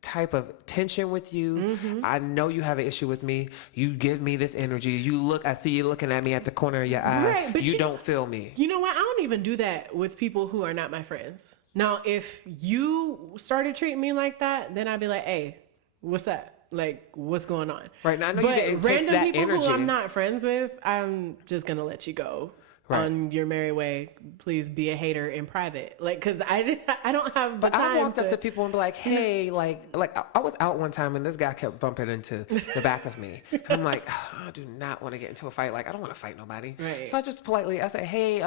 type of tension with you. Mm-hmm. I know you have an issue with me. You give me this energy. I see you looking at me at the corner of your eye. Right, but you don't feel me. You know what? I don't even do that with people who are not my friends. Now, if you started treating me like that, then I'd be like, hey, what's up? Like, what's going on? Right, now I know you but didn't take random that people energy. who I'm not friends with, I'm just going to let you go. Right. On your merry way. Please be a hater in private. Like, because I don't have the time I walked up to people and be like, hey, like I was out one time and this guy kept bumping into the back of me. And I'm like, I do not want to get into a fight. Like, I don't want to fight nobody. Right. So I just politely, I said, hey,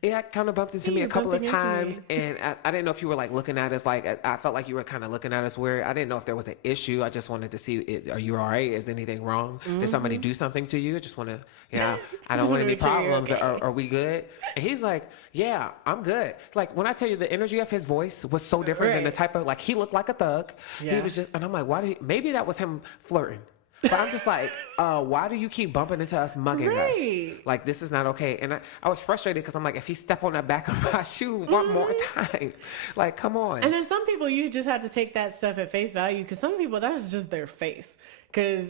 it kind of bumped into me you a couple of bumping into times. me. And I didn't know if you were like looking at us, like, I felt like you were kind of looking at us weird. I didn't know if there was an issue. I just wanted to see, are you all right? Is anything wrong? Did somebody do something to you? I just want to, I don't Just want wanna any make sure you're problems. okay. Are we good? And he's like, yeah, I'm good. Like, when I tell you the energy of his voice was so different than the Right. type of, like, he looked like a thug. He Yeah. was just, and I'm like, maybe that was him flirting. But I'm just like, why do you keep bumping into us, mugging us? Right. Like, this is not okay. And I was frustrated because I'm like, if he step on the back of my shoe one more time, like, come on. And then some people, you just have to take that stuff at face value, because some people, that's just their face. Because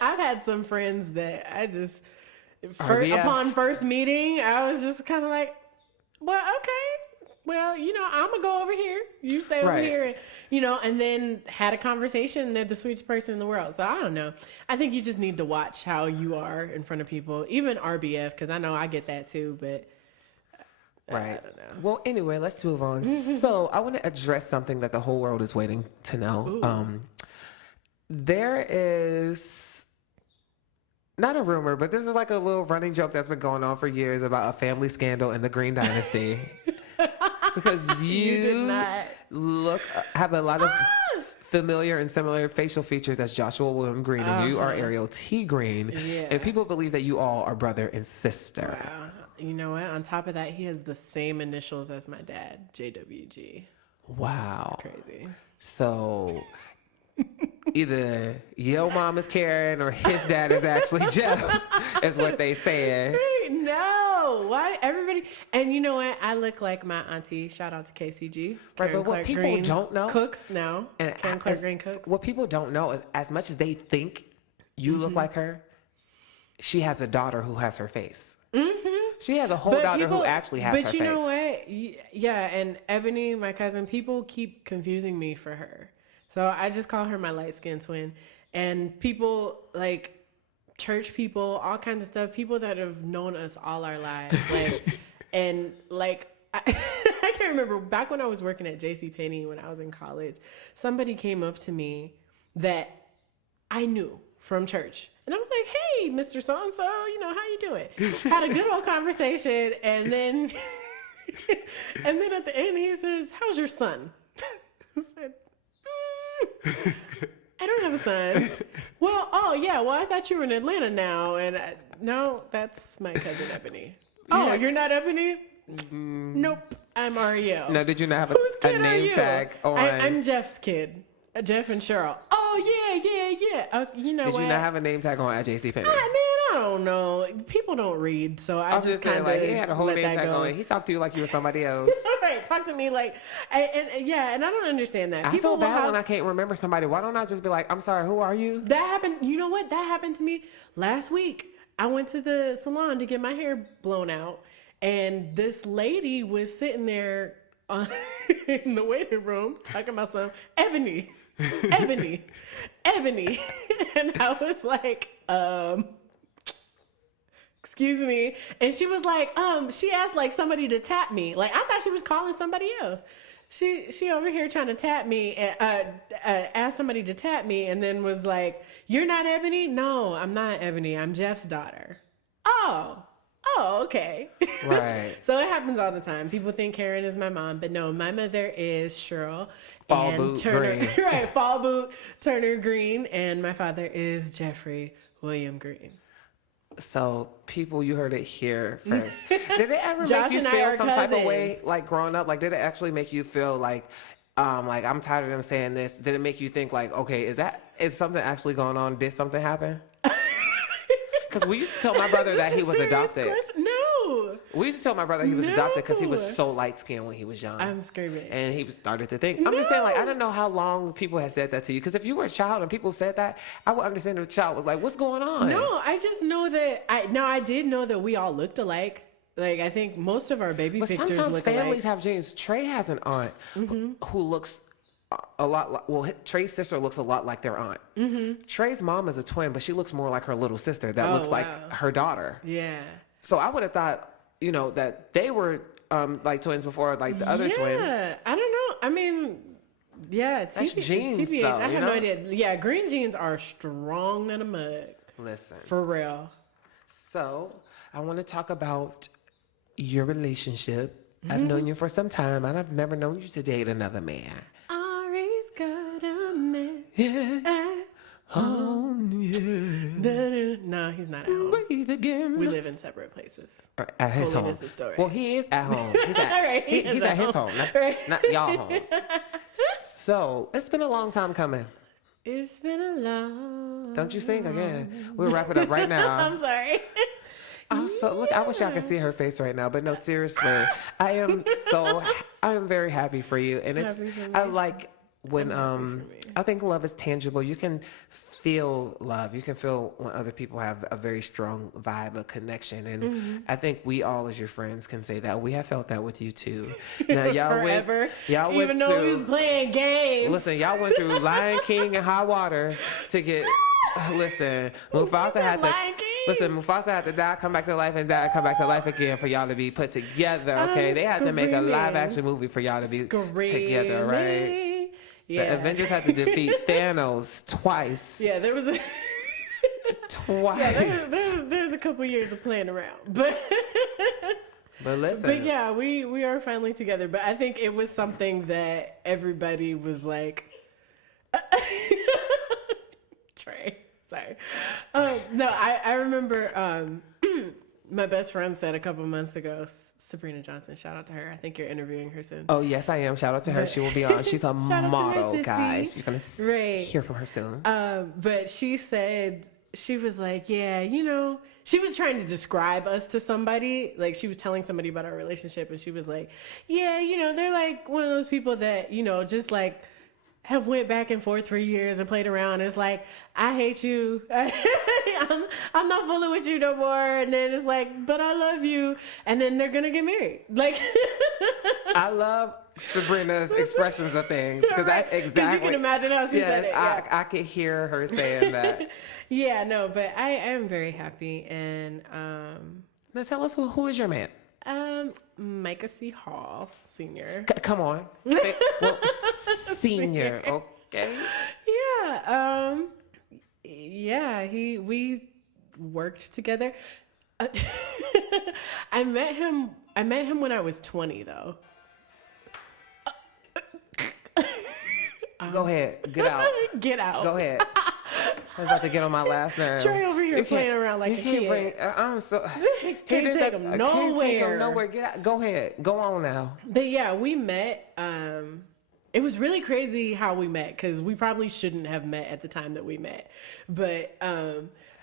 I've had some friends that I just, upon first meeting, I was just kind of like, well, okay. Well, I'm going to go over here. You stay over here. And then had a conversation. They're the sweetest person in the world. So I don't know. I think you just need to watch how you are in front of people, even RBF, because I know I get that too, but right. I don't know. Well, anyway, let's move on. So I want to address something that the whole world is waiting to know. There is not a rumor, but this is like a little running joke that's been going on for years about a family scandal in the Green Dynasty. Because you did not have a lot of familiar and similar facial features as Joshua William Green, and you are Ariel T. Green. Yeah. And people believe that you all are brother and sister. Wow. You know what? On top of that, he has the same initials as my dad, JWG. Wow. It's crazy. So either your mom is Karen or his dad is actually Jeff, is what they say. No, why everybody? And you know what? I look like my auntie. Shout out to KCG. Right, but what people don't know, cooks now. And Karen Clark Green cooks. What people don't know is, as much as they think you look like her, she has a daughter who has her face. She has a whole daughter who actually has her face. But you know what? Yeah, and Ebony, my cousin, people keep confusing me for her. So I just call her my light-skinned twin. And people, like, church people, all kinds of stuff, people that have known us all our lives. Like, and, like, I can't remember, back when I was working at JCPenney when I was in college, somebody came up to me that I knew from church. And I was like, hey, Mr. So-and-so, how you doing? Had a good old conversation. And then at the end, he says, how's your son? I said, I don't have a son. Well, I thought you were in Atlanta now. And no, that's my cousin Ebony. Oh, you're not Ebony? Nope, I'm Ariel. No, did you not have a name tag on? I'm Jeff's kid. Jeff and Cheryl. Oh, yeah. You know what? Did you not have a name tag on at JCPenney? Man, I don't know. People don't read, so I just kind of like, he had a whole let name that tag go. on. He talked to you like you were somebody else. Right, talk to me like, and I don't understand that. I feel bad when I can't remember somebody. Why don't I just be like, I'm sorry, who are you? That happened. You know what? That happened to me last week. I went to the salon to get my hair blown out, and this lady was sitting there in the waiting room talking about some Ebony. And I was like, excuse me. And she was like, she asked like somebody to tap me. Like, I thought she was calling somebody else. She over here trying to tap me, asked somebody to tap me, and then was like, you're not Ebony? No, I'm not Ebony. I'm Jeff's daughter. Oh, okay. Right. So it happens all the time. People think Karen is my mom, but no, my mother is Cheryl and Turner. Green. Right, Fall Boot Turner Green, and my father is Jeffrey William Green. So, people, you heard it here first. Did it ever make you feel some type of way, like growing up? Like, did it actually make you feel like I'm tired of them saying this? Did it make you think like, okay, is something actually going on? Did something happen? Because we used to tell my brother that he was adopted. No. We used to tell my brother he was adopted because he was so light skinned when he was young. I'm screaming. And he started to think. I'm just saying, like, I don't know how long people had said that to you. Because if you were a child and people said that, I would understand if a child was like, what's going on? No, I just know that I did know that we all looked alike. Like, I think most of our baby pictures look alike. Sometimes families have genes. Trey has an aunt who looks a lot like, well, Trey's sister looks a lot like their aunt. Trey's mom is a twin, but she looks more like her little sister that looks like her daughter. Yeah. So I would have thought, that they were like twins before, like the other twin. Yeah, I don't know. I mean, yeah, that's genes, TBH. though, I have no idea. Yeah, green genes are strong than a mug. Listen. For real. So I want to talk about your relationship. I've known you for some time, and I've never known you to date another man. Ari's got a man. Yeah. Home, yeah. No, he's not at home. Breathe again. We live in separate places. At his home. Is the story. Well, he is at home. He's at, right, he's at his home, not y'all home. So it's been a long time coming. It's been a long. Don't you sing again. We'll wrap it up right now. I'm sorry. Look, I wish I could see her face right now, but no, seriously. I am very happy for you. And I like when, I think love is tangible. You can feel love. You can feel when other people have a very strong vibe, a connection. And I think we all as your friends can say that. We have felt that with you too. Now, Forever. Even though we was playing games. Listen, y'all went through Lion King and high water to get, listen, Mufasa had to die, come back to life, and die, come back to life again for y'all to be put together, okay? They had to make a live action movie for y'all to be together, right? Yeah. The Avengers had to defeat Thanos twice. Yeah, there was a twice. Yeah, there's a couple years of playing around, but listen. But yeah, we are finally together. But I think it was something that everybody was like, Trey, sorry. No, I remember my best friend said a couple months ago. Sabrina Johnson, shout out to her. I think you're interviewing her soon. Oh, yes, I am. Shout out to her. She will be on. She's a model, guys. You're going to hear from her soon. But she said, she was like, yeah, she was trying to describe us to somebody. Like, she was telling somebody about our relationship, and she was like, yeah, they're like one of those people that, just like, have went back and forth for years and played around. It's like, I hate you. I'm not fooling with you no more. And then it's like, but I love you. And then they're going to get married. Like, I love Sabrina's expressions of things. Because that's exactly. Because you can imagine how she said it. Yeah. I could hear her saying that. Yeah, no, but I am very happy. And now tell us who is your man? Micah C. Hall, Sr. Come on. Senior, okay. Yeah. Yeah, we worked together. I met him when I was 20 though. Go ahead. Get out. Get out. Go ahead. I was about to get on my last nerve. Trey over here playing around like a kid. I'm so. Can't take him nowhere. Get out. Go ahead. Go on now. But yeah, we met. It was really crazy how we met because we probably shouldn't have met at the time that we met. But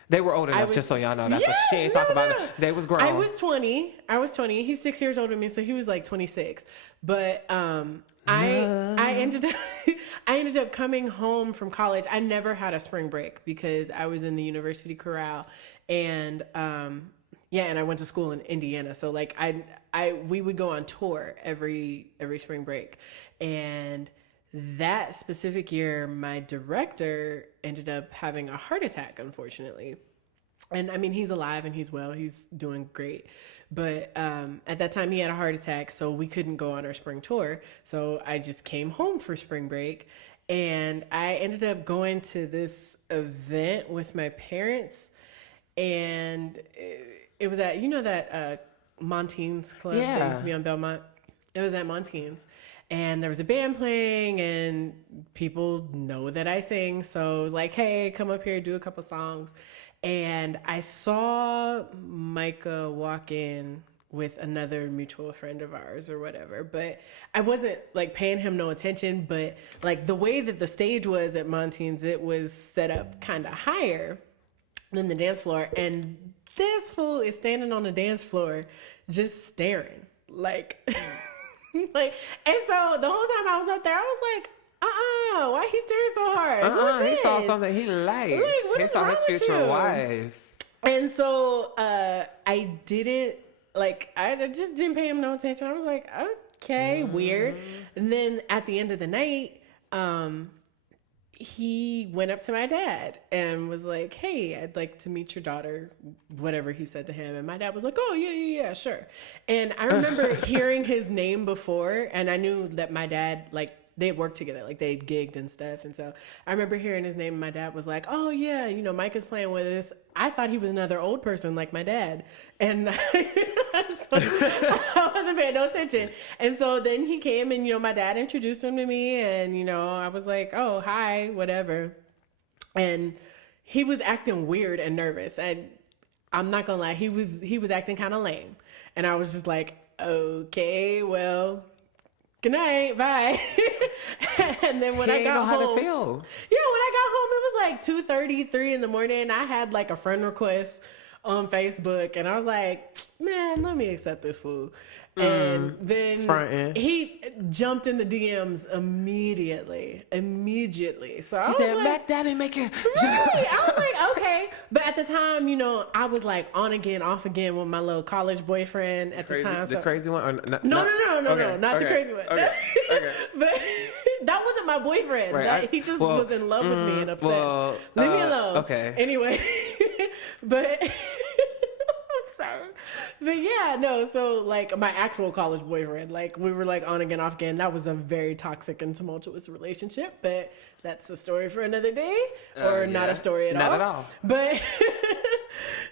they were old enough, just so y'all know. That's what she ain't talking about. They was grown. I was 20. He's 6 years older than me, so he was like 26. But I ended up coming home from college. I never had a spring break because I was in the university chorale, and and I went to school in Indiana. So like we would go on tour every spring break, and that specific year, my director ended up having a heart attack, unfortunately. And I mean, he's alive and he's well. He's doing great. But at that time, he had a heart attack, so we couldn't go on our spring tour. So I just came home for spring break, and I ended up going to this event with my parents, and it was at, that Montine's Club that used to be on Belmont. It was at Montine's. And there was a band playing, and people know that I sing. So it was like, hey, come up here, do a couple songs. And I saw Micah walk in with another mutual friend of ours or whatever. But I wasn't like paying him no attention. But like the way that the stage was at Montine's, it was set up kind of higher than the dance floor. And this fool is standing on the dance floor just staring. Like... and so the whole time I was up there, I was like, why he staring so hard? He saw something he liked. He saw his future wife. And so I just didn't pay him no attention. I was like, okay, weird. And then at the end of the night, he went up to my dad and was like, hey, I'd like to meet your daughter, whatever he said to him. And my dad was like, oh, yeah, sure. And I remember hearing his name before, and I knew that my dad, like, they had worked together, like they'd gigged and stuff. And so I remember hearing his name, and my dad was like, oh yeah, Mike is playing with us. I thought he was another old person like my dad. And I wasn't paying no attention. And so then he came, and, my dad introduced him to me, and, I was like, oh, hi, whatever. And he was acting weird and nervous. And I'm not gonna lie, he was acting kind of lame. And I was just like, okay, well, good night, bye. And then when He I ain't got know how home, to feel. yeah, when I got home, it was like 2:30, 3 in the morning. I had like a friend request on Facebook, and I was like, man, let me accept this fool. And then frontin'. he jumped in the DMs immediately. So I He was said, like, Mac Daddy make it. right. I was like, okay. But at the time, you know, I was like on again, off again with my little college boyfriend at the time. The So. crazy one? Or No, okay, not the okay, crazy one. Okay. Okay. But that wasn't my boyfriend. Right, He just was in love with me and obsessed. well, Leave me alone. okay. Anyway, but I'm sorry. But yeah, no. So like my actual college boyfriend, like we were like on again, off again. That was a very toxic and tumultuous relationship. But that's a story for another day, or not yeah. a story at all. Not at all. But.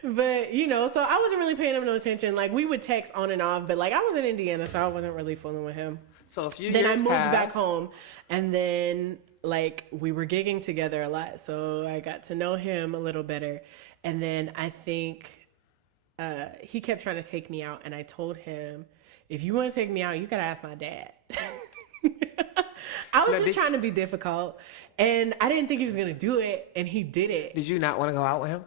But, you know, so I wasn't really paying him no attention. Like, we would text on and off, but, like, I was in Indiana, so I wasn't really fooling with him. So a few Then years I moved passed. back home, and then, like, we were gigging together a lot, so I got to know him a little better. And then I think he kept trying to take me out, and I told him, if you want to take me out, you got to ask my dad. I was just trying to be difficult, and I didn't think he was going to do it, and he did it. Did you not want to go out with him?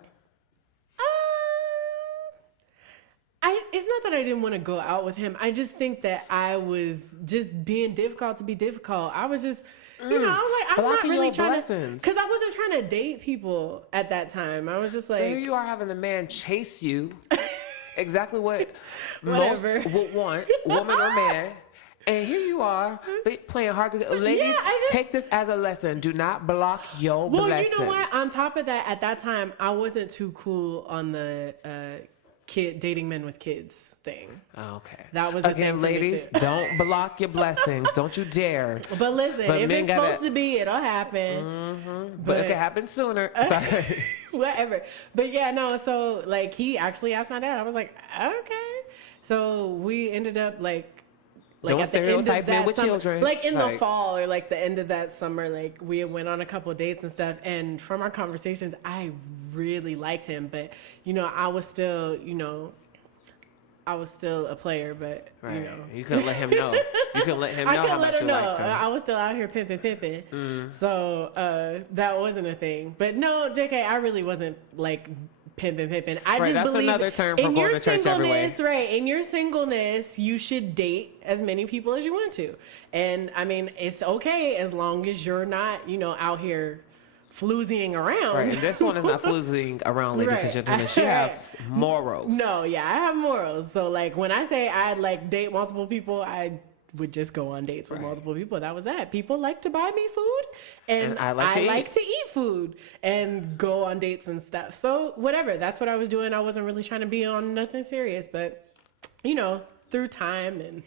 It's not that I didn't want to go out with him. I just think that I was just being difficult to be difficult. I was just, you know, I was like, I'm not Blocking really your trying blessings. because I wasn't trying to date people at that time. I was just like, Here you are having a man chase you. Exactly what Whatever. most would want, woman or man. And here you are playing hard to get. Ladies, take this as a lesson. Do not block your blessings. you know what? On top of that, at that time, I wasn't too cool on the dating men with kids thing. Okay. That was a again, thing for me, ladies. too. Don't block your blessings. Don't you dare. But listen, But if men it's gotta- supposed to be, it'll happen. But it could happen sooner. Sorry. Whatever. But yeah, no, so like he actually asked my dad. I was like, okay. So we ended up like Don't at the end of stereotype men that with summer, children. like in the Like- fall or like the end of that summer, like we went on a couple of dates and stuff. And from our conversations, I really liked him, but you know, I was still a player, but Right. you know. You couldn't let him know. You couldn't let him know I how couldn't much let her you know. liked him. I was still out here pimping. So that wasn't a thing. But no, JK, I really wasn't like pimping. I Right, just that's believe another term for in going your to church every way. singleness, right? In your singleness, you should date as many people as you want to. And I mean, it's okay as long as you're not, you know, out here floozying around. Right, and this one is not floozying around, ladies and Right. gentlemen. She has morals. No, yeah, I have morals. So like when I say I'd like date multiple people, I would just go on dates with multiple people. That was that. People like to buy me food, and I like to eat food and go on dates and stuff. So whatever, that's what I was doing. I wasn't really trying to be on nothing serious, but you know, through time and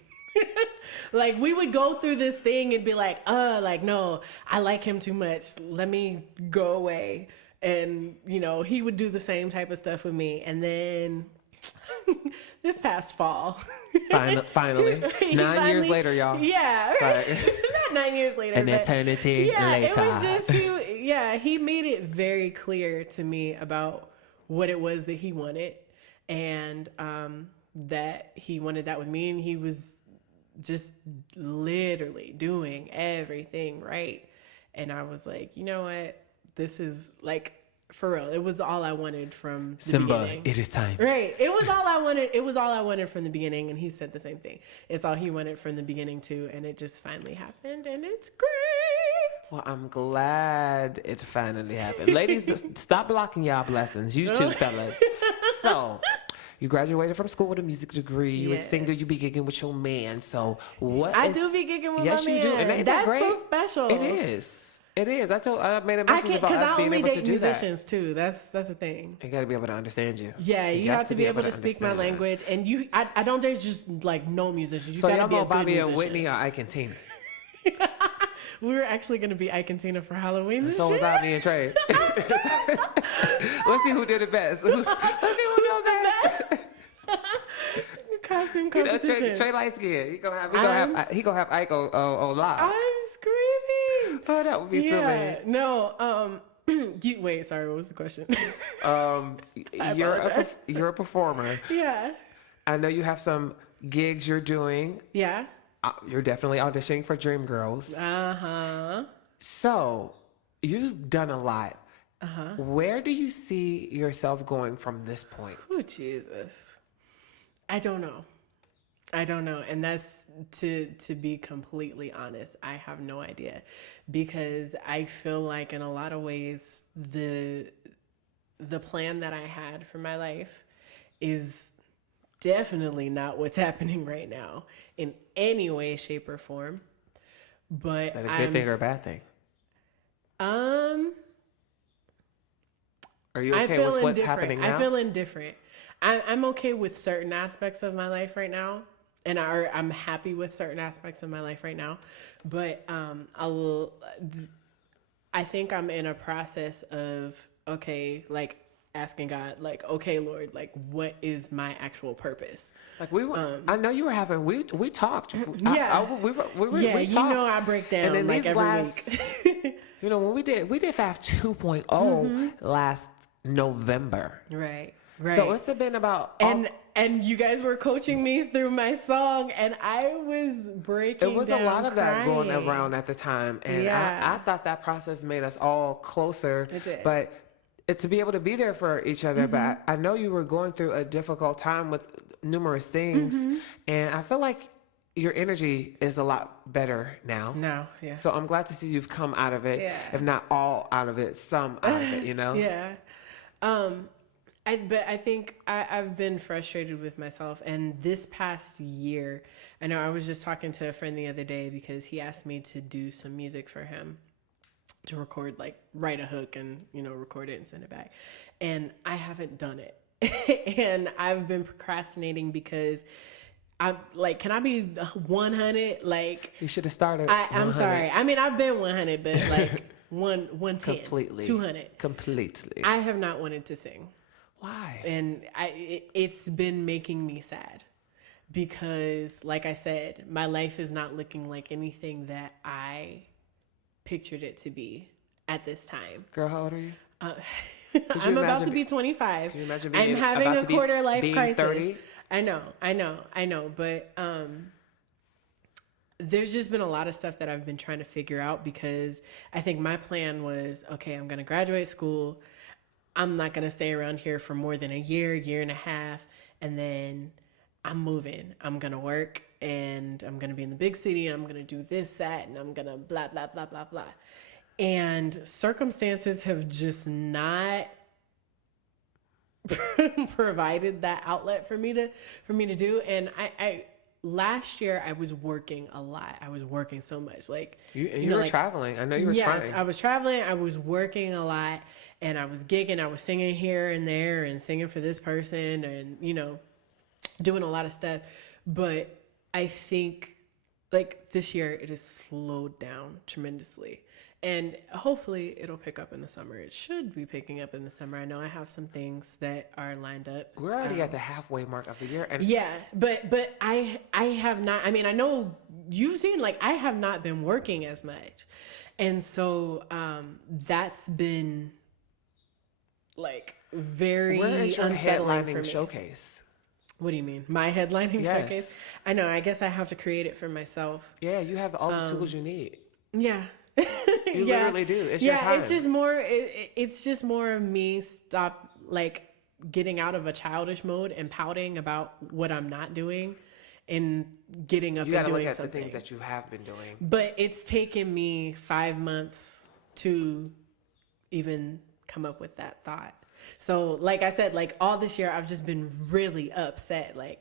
like we would go through this thing and be like, like no, I like him too much. Let me go away. And you know, he would do the same type of stuff with me. And then this past fall, Finally. 9 years later, y'all. Yeah, right. Sorry. Not 9 years later. An but eternity yeah, later. it was just he made it very clear to me about what it was that he wanted, and that he wanted that with me, and he was just literally doing everything right. And I was like, you know what? This is like, for real. It was all I wanted from the Simba, beginning. it is time. Right. It was all I wanted. It was all I wanted from the beginning. And he said the same thing. It's all he wanted from the beginning too. And it just finally happened. And it's great. Well, I'm glad it finally happened. Ladies, stop blocking y'all blessings. You too, fellas. So, you graduated from school with a music degree. You were Yes. single. You be gigging with your man. So, I do be gigging with yes, my you man. do. And ain't that That's great? so special. It is. It is. I made a I message can't, about because us I being only able to date do that. musicians too. That's the thing. You got to be able to understand you. Yeah, you got have to be able to speak my understand. language. And I don't date just like no musicians. You So gotta y'all be a know good Bobby musician. and Whitney or Ike and Tina. We were actually going to be Ike and Tina for Halloween this So was year. I, me and Trey. Let's see who did it best. Let's see who did it best. Costume You know, competition. Trey light skin. He gonna have Ike on live. I'm screaming. Oh, that would be Yeah. No. Wait. Sorry. What was the question? silly. You're a performer. Yeah. I know you have some gigs you're doing. Yeah. you're definitely auditioning for Dreamgirls. Uh-huh. So you've done a lot. Uh-huh. Where do you see yourself going from this point? Oh, Jesus. I don't know. And that's to be completely honest. I have no idea, because I feel like in a lot of ways the plan that I had for my life is definitely not what's happening right now in any way, shape, or form. But Is that a good thing or a bad thing? Are you okay with what's happening now? I feel indifferent. I'm okay with certain aspects of my life right now, and I'm happy with certain aspects of my life right now. But I think I'm in a process of, okay, like asking God, like, okay, Lord, like, what is my actual purpose? Like I know you were having, we talked. Yeah. We talked. You know, I break down and then like every week. You know, when we did FAF 2.0 last November. Right. So it's been about and you guys were coaching me through my song, and I was breaking. It was down a lot of that crying. going around at the time, and Yeah. I thought that process made us all closer. It did. But to be able to be there for each other. But I know you were going through a difficult time with numerous things, and I feel like your energy is a lot better now. No, yeah. So I'm glad to see you've come out of it. Yeah. If not all out of it, some out of it, you know? Yeah. But I think I've been frustrated with myself. And this past year, I know I was just talking to a friend the other day because he asked me to do some music for him, to record, like write a hook and, you know, record it and send it back. And I haven't done it. And I've been procrastinating because I'm like, can I be 100? Like, You should have started. I'm sorry. I mean, I've been 100, but like 110, Completely. 200. Completely. I have not wanted to sing. Why? And it's been making me sad because, like I said, my life is not looking like anything that I pictured it to be at this time. Girl, how old are you? I'm about to be 25. Can you imagine I'm having a quarter life crisis. 30? I know. But there's just been a lot of stuff that I've been trying to figure out because I think my plan was, okay, I'm going to graduate school. I'm not going to stay around here for more than a year and a half. And then I'm moving. I'm going to work and I'm going to be in the big city. And I'm going to do this, that, and I'm going to blah, blah, blah, blah, blah. And circumstances have just not provided that outlet for me to do. And I last year I was working a lot. I was working so much. Like you were traveling. I know you were trying. I was traveling. I was working a lot, and I was gigging. I was singing here and there, and singing for this person, and you know, doing a lot of stuff. But I think like this year it has slowed down tremendously. And hopefully it'll pick up in the summer. It should be picking up in the summer. I know I have some things that are lined up. We're already at the halfway mark of the year. And yeah, but I have not. I mean, I know you've seen, like, I have not been working as much, and so that's been like very where is your unsettling headlining for me. showcase? What do you mean? My headlining Yes. showcase? I know. I guess I have to create it for myself. Yeah, you have all the tools you need. Yeah. You literally do. It's yeah, your time. it's just more. It's just more of me getting out of a childish mode and pouting about what I'm not doing, and getting up You and got to doing look at something. the things that you have been doing. But it's taken me 5 months to even come up with that thought. So, like I said, like all this year, I've just been really upset. Like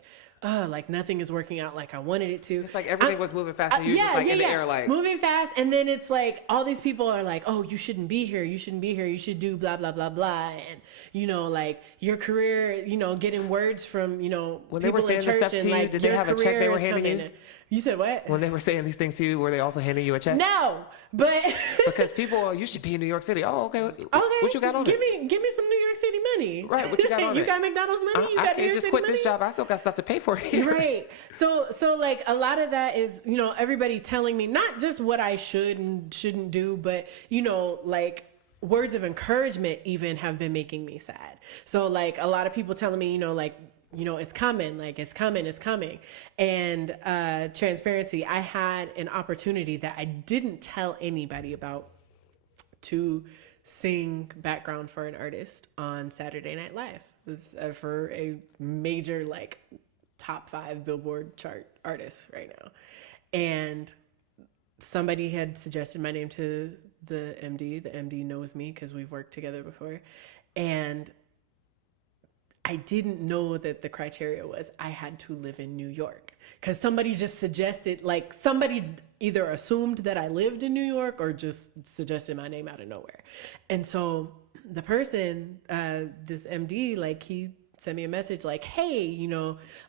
nothing is working out like I wanted it to. It's like everything was moving fast and you just like in the air like. Moving fast, and then it's like all these people are like, oh, you shouldn't be here. You shouldn't be here. You should do blah, blah, blah, blah. And, you know, like your career, you know, getting words from, you know, When they people were saying in this church stuff to and you, like did they your have a check career they were is handing coming. you? You said what? When they were saying these things to you, were they also handing you a check? No, but Because people, you should be in New York City. Oh, okay. okay, What you got on give it? me some New York City money. Right, what you got on You it? got McDonald's money. You I got New can't York just City quit money? this job. I still got stuff to pay for here. Right. So like a lot of that is, you know, everybody telling me not just what I should and shouldn't do, but, you know, like words of encouragement even have been making me sad. So like a lot of people telling me, you know, like it's coming, like it's coming. And transparency, I had an opportunity that I didn't tell anybody about to sing background for an artist on Saturday Night Live. It was for a major like top 5 Billboard chart artist right now. And somebody had suggested my name to the MD. The MD knows me because we've worked together before. And I didn't know that the criteria was I had to live in New York, because somebody just suggested, like somebody either assumed that I lived in New York or just suggested my name out of nowhere. And so the person, this MD, like he sent me a message like, hey,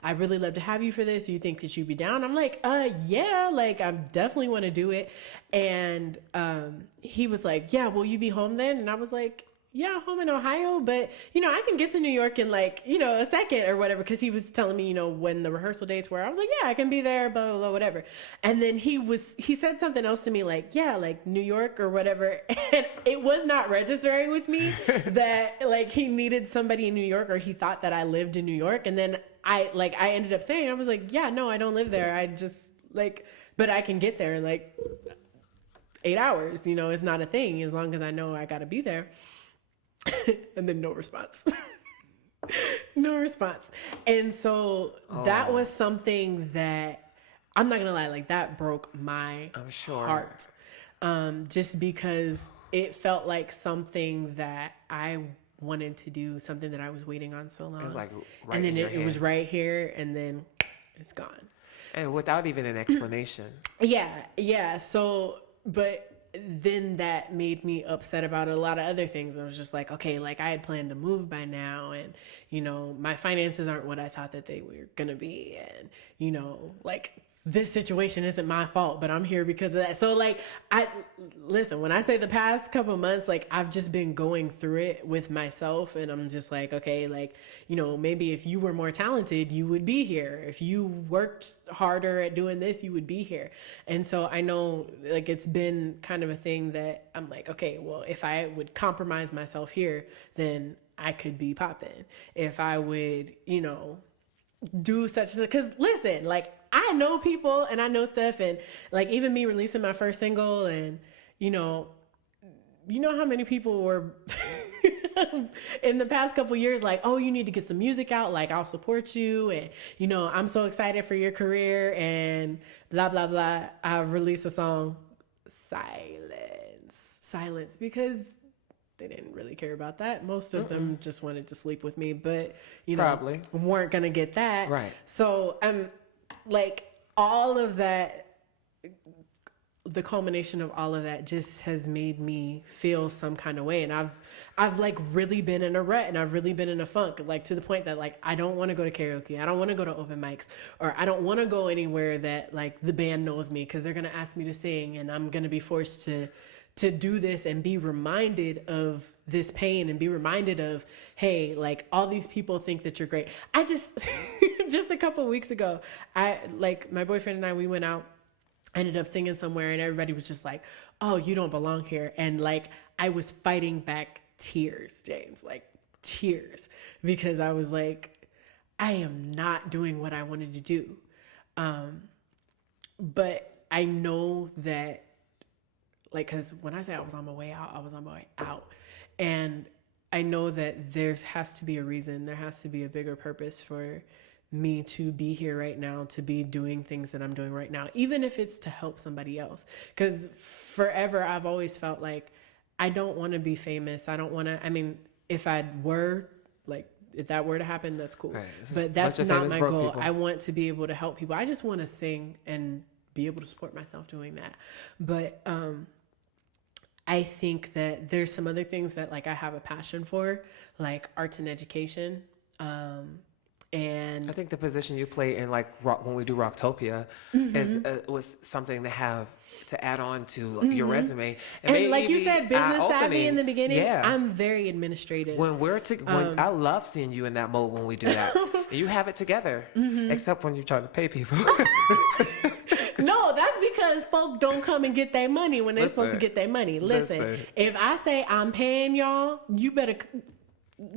I'd really love to have you for this. Do you think that you'd be down? I'm like, yeah, like I definitely want to do it. And he was like, yeah, will you be home then? And I was like, yeah, home in Ohio, but I can get to New York in like, a second or whatever. Cause he was telling me, when the rehearsal dates were, I was like, yeah, I can be there, blah, blah, blah, whatever. And then he said something else to me like, yeah, like New York or whatever. And it was not registering with me that like he needed somebody in New York, or he thought that I lived in New York. And then I ended up saying, I was like, yeah, no, I don't live there. I just like, but I can get there in like 8 hours, it's not a thing as long as I know I got to be there. And then no response. No response. And so that was something that, I'm not gonna lie, like that broke my heart. Just because it felt like something that I wanted to do, something that I was waiting on so long. It was like right and then in it was right here, and then it's gone. And without even an explanation. Yeah. So, but then that made me upset about a lot of other things. I was just like, okay, like I had planned to move by now, and my finances aren't what I thought that they were gonna be, and like this situation isn't my fault, but I'm here because of that. So like, listen, when I say the past couple of months, like I've just been going through it with myself, and I'm just like, okay, like, maybe if you were more talented, you would be here. If you worked harder at doing this, you would be here. And so I know like it's been kind of a thing that I'm like, okay, well, if I would compromise myself here, then I could be popping. If I would, do such, because listen, like I know people and I know stuff, and like even me releasing my first single, and you know how many people were in the past couple years like, oh, you need to get some music out, like I'll support you, and I'm so excited for your career, and blah blah blah. I released a song, silence, because they didn't really care about that. Most of them just wanted to sleep with me, but probably weren't gonna get that. Right. So like all of that, the culmination of all of that just has made me feel some kind of way. And I've like really been in a rut, and I've really been in a funk, like to the point that like I don't want to go to karaoke, I don't want to go to open mics, or I don't want to go anywhere that like the band knows me, because they're gonna ask me to sing, and I'm gonna be forced to do this and be reminded of this pain, and be reminded of, hey, like all these people think that you're great. I just just a couple of weeks ago, my boyfriend and I, we went out, I ended up singing somewhere, and everybody was just like, oh, you don't belong here. And like I was fighting back tears, James, like tears, because I was like, I am not doing what I wanted to do. But I know that, like, because when I say I was on my way out, I was on my way out. And I know that there has to be a reason. There has to be a bigger purpose for me to be here right now, to be doing things that I'm doing right now, even if it's to help somebody else. Because forever, I've always felt like I don't want to be famous. I don't want to, I mean, if that were to happen, that's cool. Right. But that's not my goal. People. I want to be able to help people. I just want to sing and be able to support myself doing that. But I think that there's some other things that like I have a passion for, like arts and education. And I think the position you play in, like when we do Rocktopia, was something to add on to your resume. And like you said, business savvy in the beginning. Yeah. I'm very administrative. When I love seeing you in that mode when we do that, and you have it together, except when you're trying to pay people. No, that's because folk don't come and get their money when they're supposed to get their money. Listen, if I say I'm paying y'all, you better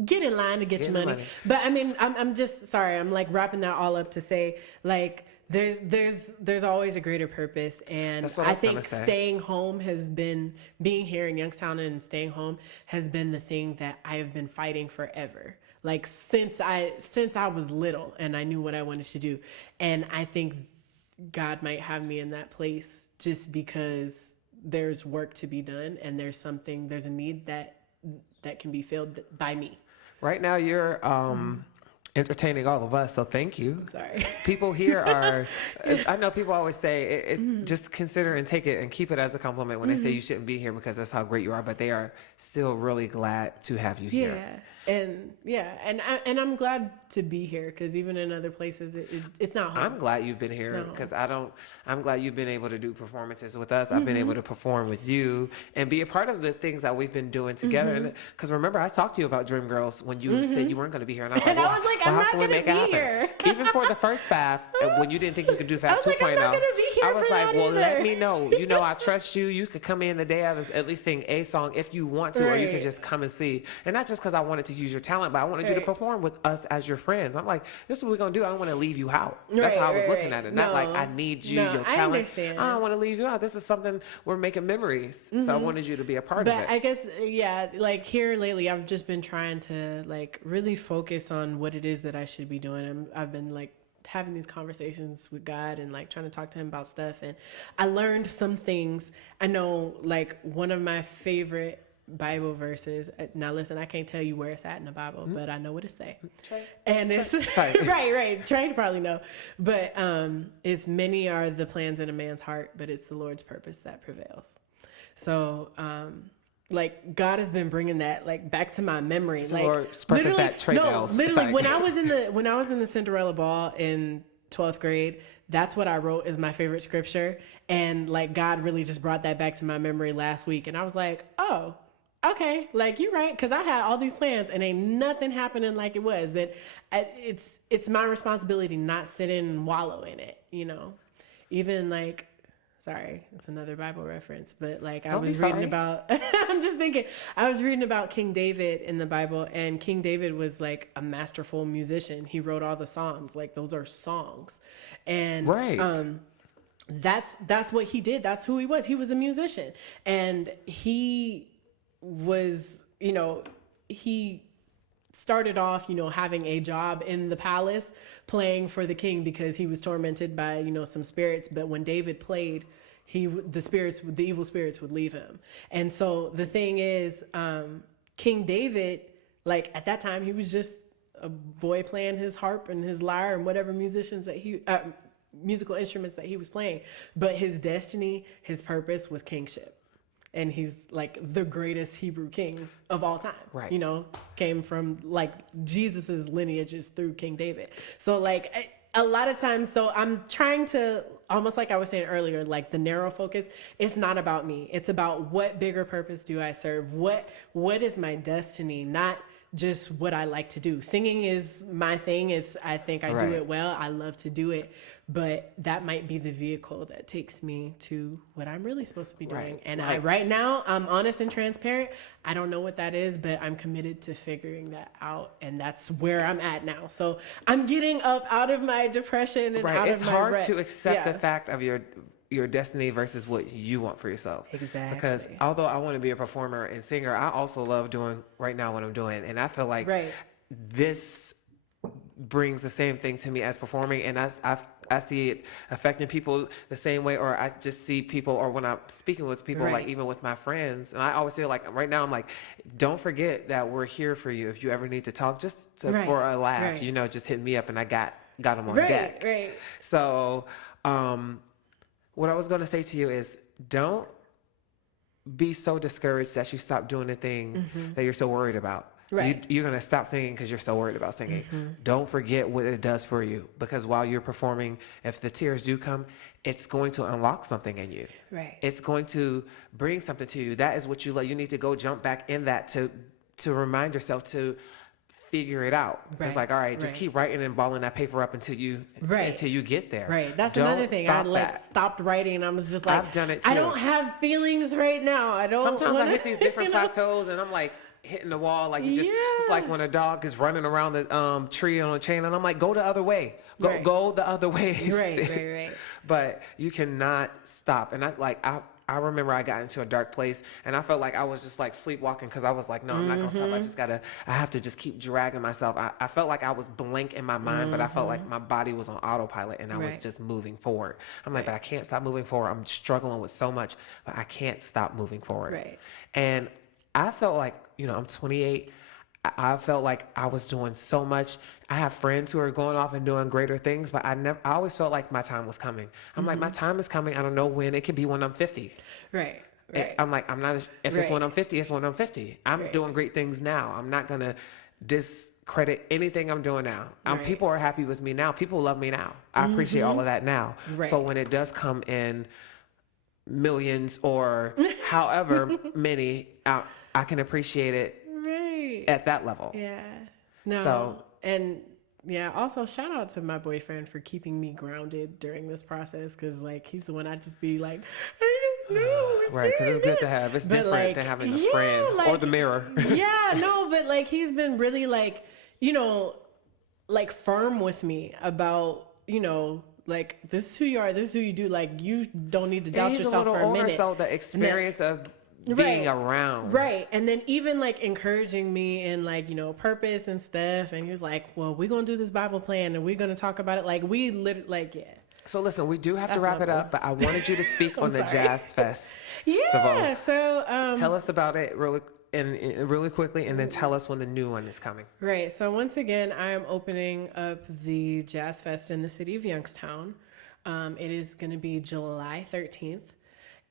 get in line to get your money. But I mean, I'm just sorry. I'm like wrapping that all up to say like there's always a greater purpose, and I think staying home has been, being here in Youngstown and staying home has been the thing that I have been fighting forever. Like since I was little and I knew what I wanted to do, and I think God might have me in that place just because there's work to be done and there's a need that can be filled by me. Right now you're entertaining all of us, so thank you. Sorry. People here are, I know people always say, just consider and take it and keep it as a compliment when they say you shouldn't be here because that's how great you are, but they are still really glad to have you here. And I'm glad to be here because even in other places, it's not home. I'm glad you've been here because I'm glad you've been able to do performances with us. I've been able to perform with you and be a part of the things that we've been doing together. Because remember, I talked to you about Dream Girls when you said you weren't going to be here. And I was like, I'm not going to be here. Even for the first FAF, when you didn't think you could do FAF 2.0, I was like, well, let me know. You know, I trust you. You could come in the day of at least sing a song if you want to, or you can just come and see. And not just because I wanted to use your talent, but I wanted you to perform with us as your friends. I'm like, this is what we're going to do. I don't want to leave you out. That's how I was looking at it. Not like, I need you, your talent. I understand. I don't want to leave you out. This is something we're making memories. So I wanted you to be a part of it. But I guess, like here lately, I've just been trying to like really focus on what it is that I should be doing. I've been like having these conversations with God and like trying to talk to him about stuff. And I learned some things. I know like one of my favorite Bible verses. Now listen, I can't tell you where it's at in the Bible, but I know what it say. And it's right. Trey probably know. But it's many are the plans in a man's heart, but it's the Lord's purpose that prevails. So like God has been bringing that like back to my memory. Like literally when I was in the Cinderella ball in 12th grade, that's what I wrote as my favorite scripture. And like God really just brought that back to my memory last week. And I was like, oh, okay, like you're right, because I had all these plans and ain't nothing happening like it was. But it's my responsibility not sit in and wallow in it, you know. Even like, sorry, it's another Bible reference, but like I was reading about, I'm just thinking, I was reading about King David in the Bible, and King David was like a masterful musician. He wrote all the Psalms, like those are songs, and that's what he did. That's who he was. He was a musician, and he was, you know, he started off, you know, having a job in the palace playing for the king because he was tormented by, you know, some spirits. But when David played, the evil spirits would leave him. And so the thing is, King David, like at that time, he was just a boy playing his harp and his lyre and whatever musical instruments that he was playing. But his destiny, his purpose was kingship. And he's like the greatest Hebrew king of all time. Right. You know, came from like Jesus's lineages through King David. So like a lot of times, so I'm trying to, almost like I was saying earlier, like the narrow focus, it's not about me. It's about what bigger purpose do I serve? What is my destiny? Not just what I like to do. Singing is my thing. I think I do it well. I love to do it. But that might be the vehicle that takes me to what I'm really supposed to be doing. Right now, I'm honest and transparent. I don't know what that is, but I'm committed to figuring that out. And that's where I'm at now. So I'm getting up out of my depression and out of my It's hard to accept the fact of your destiny versus what you want for yourself. Exactly. Because although I want to be a performer and singer, I also love doing right now what I'm doing. And I feel like this brings the same thing to me as performing, and I see it affecting people the same way, or I just see people, or when I'm speaking with people, like even with my friends, and I always feel like right now I'm like, don't forget that we're here for you. If you ever need to talk, for a laugh, you know, just hit me up, and I got them on deck. Right. So, what I was going to say to you is, don't be so discouraged that you stop doing the thing that you're so worried about. You're going to stop singing because you're so worried about singing. Don't forget what it does for you, because while you're performing, if the tears do come, it's going to unlock something in you. It's going to bring something to you. That is what you love. You need to go jump back in that to remind yourself to figure it out. It's like, all right, just keep writing and balling that paper up until you get there. That's another thing. I stopped writing, and I was just like, I've done it too. I don't have feelings right now. Sometimes I hit these different plateaus, and I'm like, hitting the wall. Like you just, it's Yeah. like when a dog is running around the tree on a chain, and I'm like, go the other way. Right. Go the other way. Right. But you cannot stop. And I remember I got into a dark place, and I felt like I was just like sleepwalking because I was like, no, I'm not gonna stop. I have to just keep dragging myself. I felt like I was blank in my mind, but I felt like my body was on autopilot and I was Right. just moving forward. I'm like, Right. but I can't stop moving forward. I'm struggling with so much, but I can't stop moving forward. Right. And I felt like, I'm 28. I felt like I was doing so much. I have friends who are going off and doing greater things, but I always felt like my time was coming. I'm like, my time is coming. I don't know when. It could be when I'm 50. Right. I'm like, I'm not, if it's Right. when I'm 50, it's when I'm 50. I'm Right. doing great things now. I'm not going to discredit anything I'm doing now. Right. People are happy with me now. People love me now. I appreciate all of that now. Right. So when it does come in millions or however many, I can appreciate it Right. at that level. Yeah. No. So- and yeah, also shout out to my boyfriend for keeping me grounded during this process, because like he's the one I just be like, I don't know. Right, because it's good to have. It's But, different like, than having a yeah, friend or like- the mirror. Yeah, no, but like he's been really like, like firm with me about, like this is who you are, this is who you do. Like you don't need to doubt He's yourself a little for a older, minute. so the experience of being around. Right. And then even like encouraging me in like, purpose and stuff. And he was like, well, we're going to do this Bible plan and we're going to talk about it. Like we literally, like, yeah. So listen, we do have to That's wrap my it up, but I wanted you to speak on the sorry. Jazz Fest. Yeah. So, Tell us about it really quickly, and then tell us when the new one is coming. right. So once again, I am opening up the Jazz Fest in the city of Youngstown. It is going to be July 13th.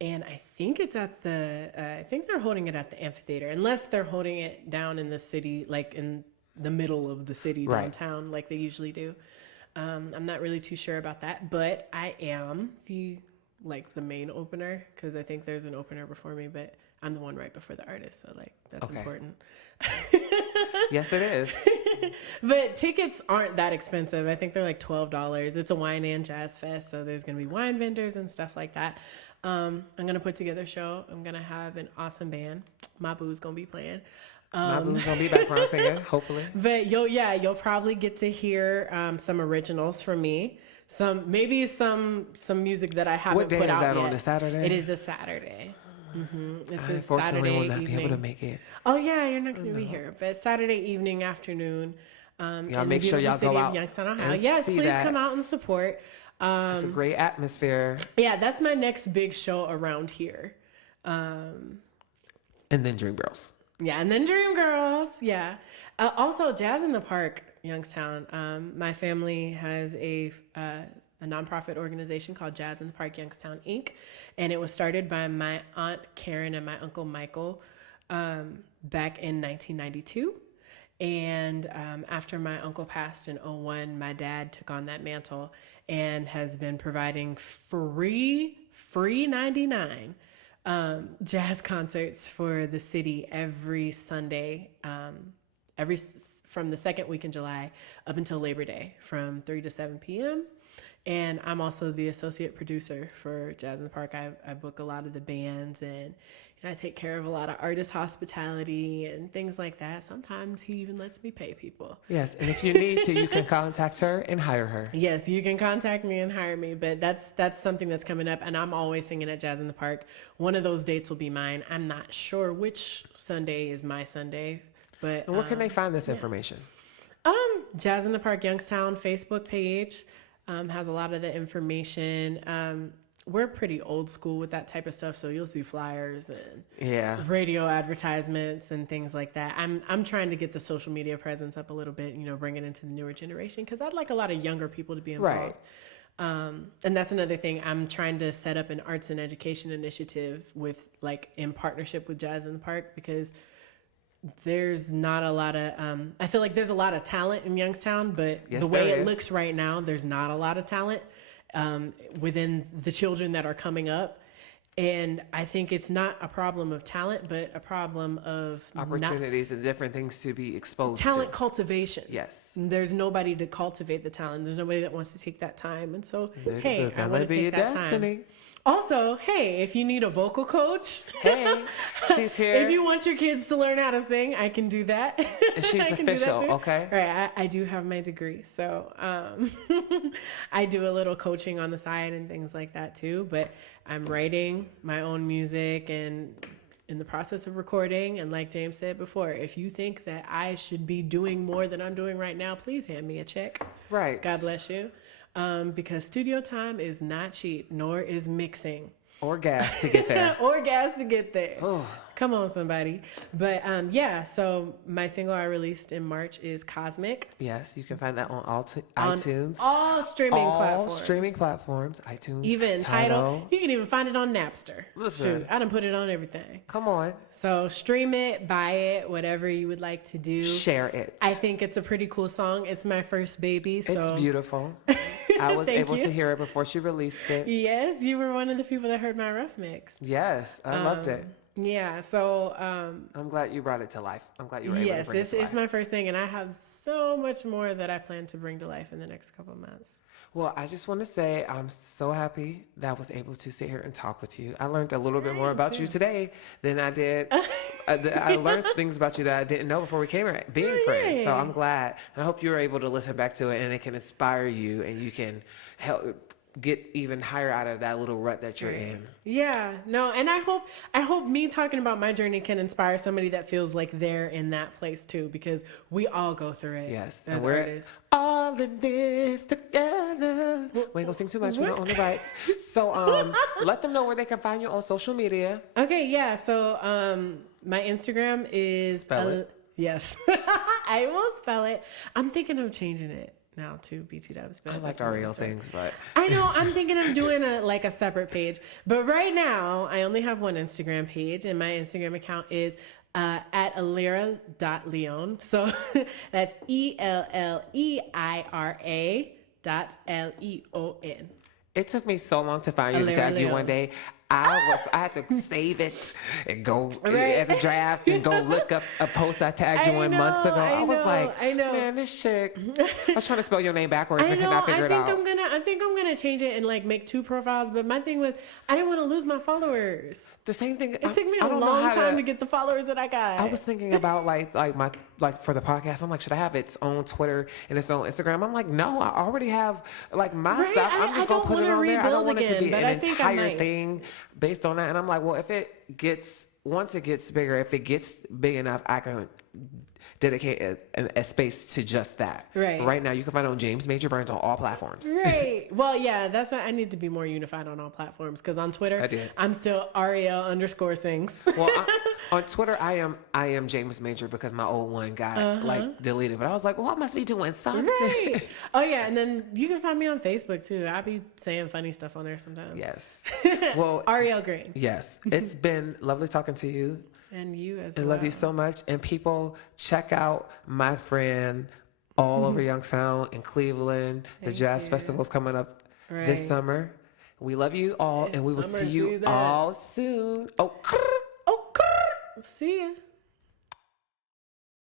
And I think it's at I think they're holding it at the amphitheater, unless they're holding it down in the city, like in the middle of the city downtown, like they usually do. I'm not really too sure about that, but I am the main opener, because I think there's an opener before me, but I'm the one right before the artist. So like, that's important. Yes, it is. But tickets aren't that expensive. I think they're like $12. It's a wine and jazz fest, so there's going to be wine vendors and stuff like that. I'm going to put together a show. I'm going to have an awesome band. My boo's going to be playing. My boo's going to be background singer, hopefully. But you'll probably get to hear some originals from me. Maybe some music that I haven't put out yet. What day is that on? A Saturday? It is a Saturday. It's I a unfortunately Saturday will not evening. be able to make it. Oh yeah, you're not going to be here. But Saturday evening, afternoon. Y'all make sure y'all go out Youngstown, Ohio. and Yes, see please that. come out and support. It's a great atmosphere. Yeah, that's my next big show around here. And then Dreamgirls. Yeah, and then Dreamgirls. Yeah. Also, Jazz in the Park, Youngstown. My family has a nonprofit organization called Jazz in the Park Youngstown Inc. And it was started by my aunt Karen and my uncle Michael back in 1992. And after my uncle passed in 2001, my dad took on that mantle and has been providing free 99 jazz concerts for the city every Sunday, from the second week in July up until Labor Day from 3 to 7 p.m. And I'm also the associate producer for Jazz in the Park. I book a lot of the bands, and I take care of a lot of artist hospitality and things like that. Sometimes he even lets me pay people. Yes, and if you need to, you can contact her and hire her. Yes, you can contact me and hire me, but that's something that's coming up, and I'm always singing at Jazz in the Park. One of those dates will be mine. I'm not sure which Sunday is my Sunday, but And where can they find this information? Jazz in the Park Youngstown Facebook page has a lot of the information. We're pretty old school with that type of stuff, so you'll see flyers and radio advertisements and things like that. I'm trying to get the social media presence up a little bit, bring it into the newer generation, because I'd like a lot of younger people to be involved. Right. And that's another thing. I'm trying to set up an arts and education initiative in partnership with Jazz in the Park, because there's not a lot of, I feel like there's a lot of talent in Youngstown, but Yes, the way there it is. looks right now, there's not a lot of talent within the children that are coming up. And I think it's not a problem of talent, but a problem of Opportunities and different things to be exposed talent to. cultivation. Yes. There's nobody to cultivate the talent. There's nobody that wants to take that time. And so, hey, That I might want to be your take that destiny. time. Also, hey, if you need a vocal coach, Hey, she's here. If you want your kids to learn how to sing, I can do that. And she's I can do that official, too. okay? Right, I do have my degree, so I do a little coaching on the side and things like that too. But I'm writing my own music and in the process of recording. And like James said before, if you think that I should be doing more than I'm doing right now, please hand me a check. Right. God bless you. Because studio time is not cheap, nor is mixing. Or gas to get there. Or gas to get there. Oh. Come on, somebody. But yeah, so my single I released in March is Cosmic. Yes, you can find that on all On iTunes. all streaming all platforms. streaming platforms. iTunes. Even Tidal. You can even find it on Napster. Listen. Shoot, I done put it on everything. Come on. So stream it, buy it, whatever you would like to do. Share it. I think it's a pretty cool song. It's my first baby, so It's beautiful. I was Thank able you. to hear it before she released it. Yes, you were one of the people that heard my rough mix. Yes, I loved it. Yeah, so I'm glad you brought it to life. I'm glad you were able to yes, bring it to life. it's my first thing, and I have so much more that I plan to bring to life in the next couple of months. Well, I just want to say I'm so happy that I was able to sit here and talk with you. I learned a little bit more about you today than I did. I learned things about you that I didn't know before we came here, being friends. So I'm glad. And I hope you're able to listen back to it and it can inspire you and you can help get even higher out of that little rut that you're in. Yeah, no, and I hope me talking about my journey can inspire somebody that feels like they're in that place too, because we all go through it. Yes, as and we're artists. all in this together. We ain't gonna sing too much. We don't own the rights. So let them know where they can find you on social media. Okay, yeah. So my Instagram is Spell it. Yes, I will spell it. I'm thinking of changing it now to BT Dubs. I like our real things, but I know I'm thinking of doing a separate page, but right now I only have one Instagram page, and my Instagram account is at Elira.Leon. So that's ELLEIRA.LEON. it took me so long to find you to tag you one day. I had to save it and go as a draft and go look up a post I tagged you in months ago. I was like, man, this chick. I was trying to spell your name backwards and could not figure it out. I think I'm gonna change it and like make two profiles. But my thing was, I didn't want to lose my followers. The same thing. It took me a long time to get the followers that I got. I was thinking about like for the podcast. I'm like, should I have its own Twitter and its own Instagram? I'm like, no, I already have like my stuff. I'm just gonna put it on there. I don't want it to be an entire thing based on that. And I'm like, well, once it gets bigger, if it gets big enough, I can dedicate a space to just that. Right now, you can find it on James Major Burns on all platforms. Right. Well, yeah, that's why I need to be more unified on all platforms. Because on Twitter, I'm still Ariel_sings. Well, on Twitter, I am James Major because my old one got like deleted. But I was like, well, I must be doing something. Right. Oh yeah, and then you can find me on Facebook too. I be saying funny stuff on there sometimes. Yes. Well, Ariel Green. Yes. It's been lovely talking to you. And you as well. I love you so much. And people, check out my friend all over Youngstown in Cleveland. The Jazz Festival's coming up this summer. We love you all, and we will see you all soon. Oh.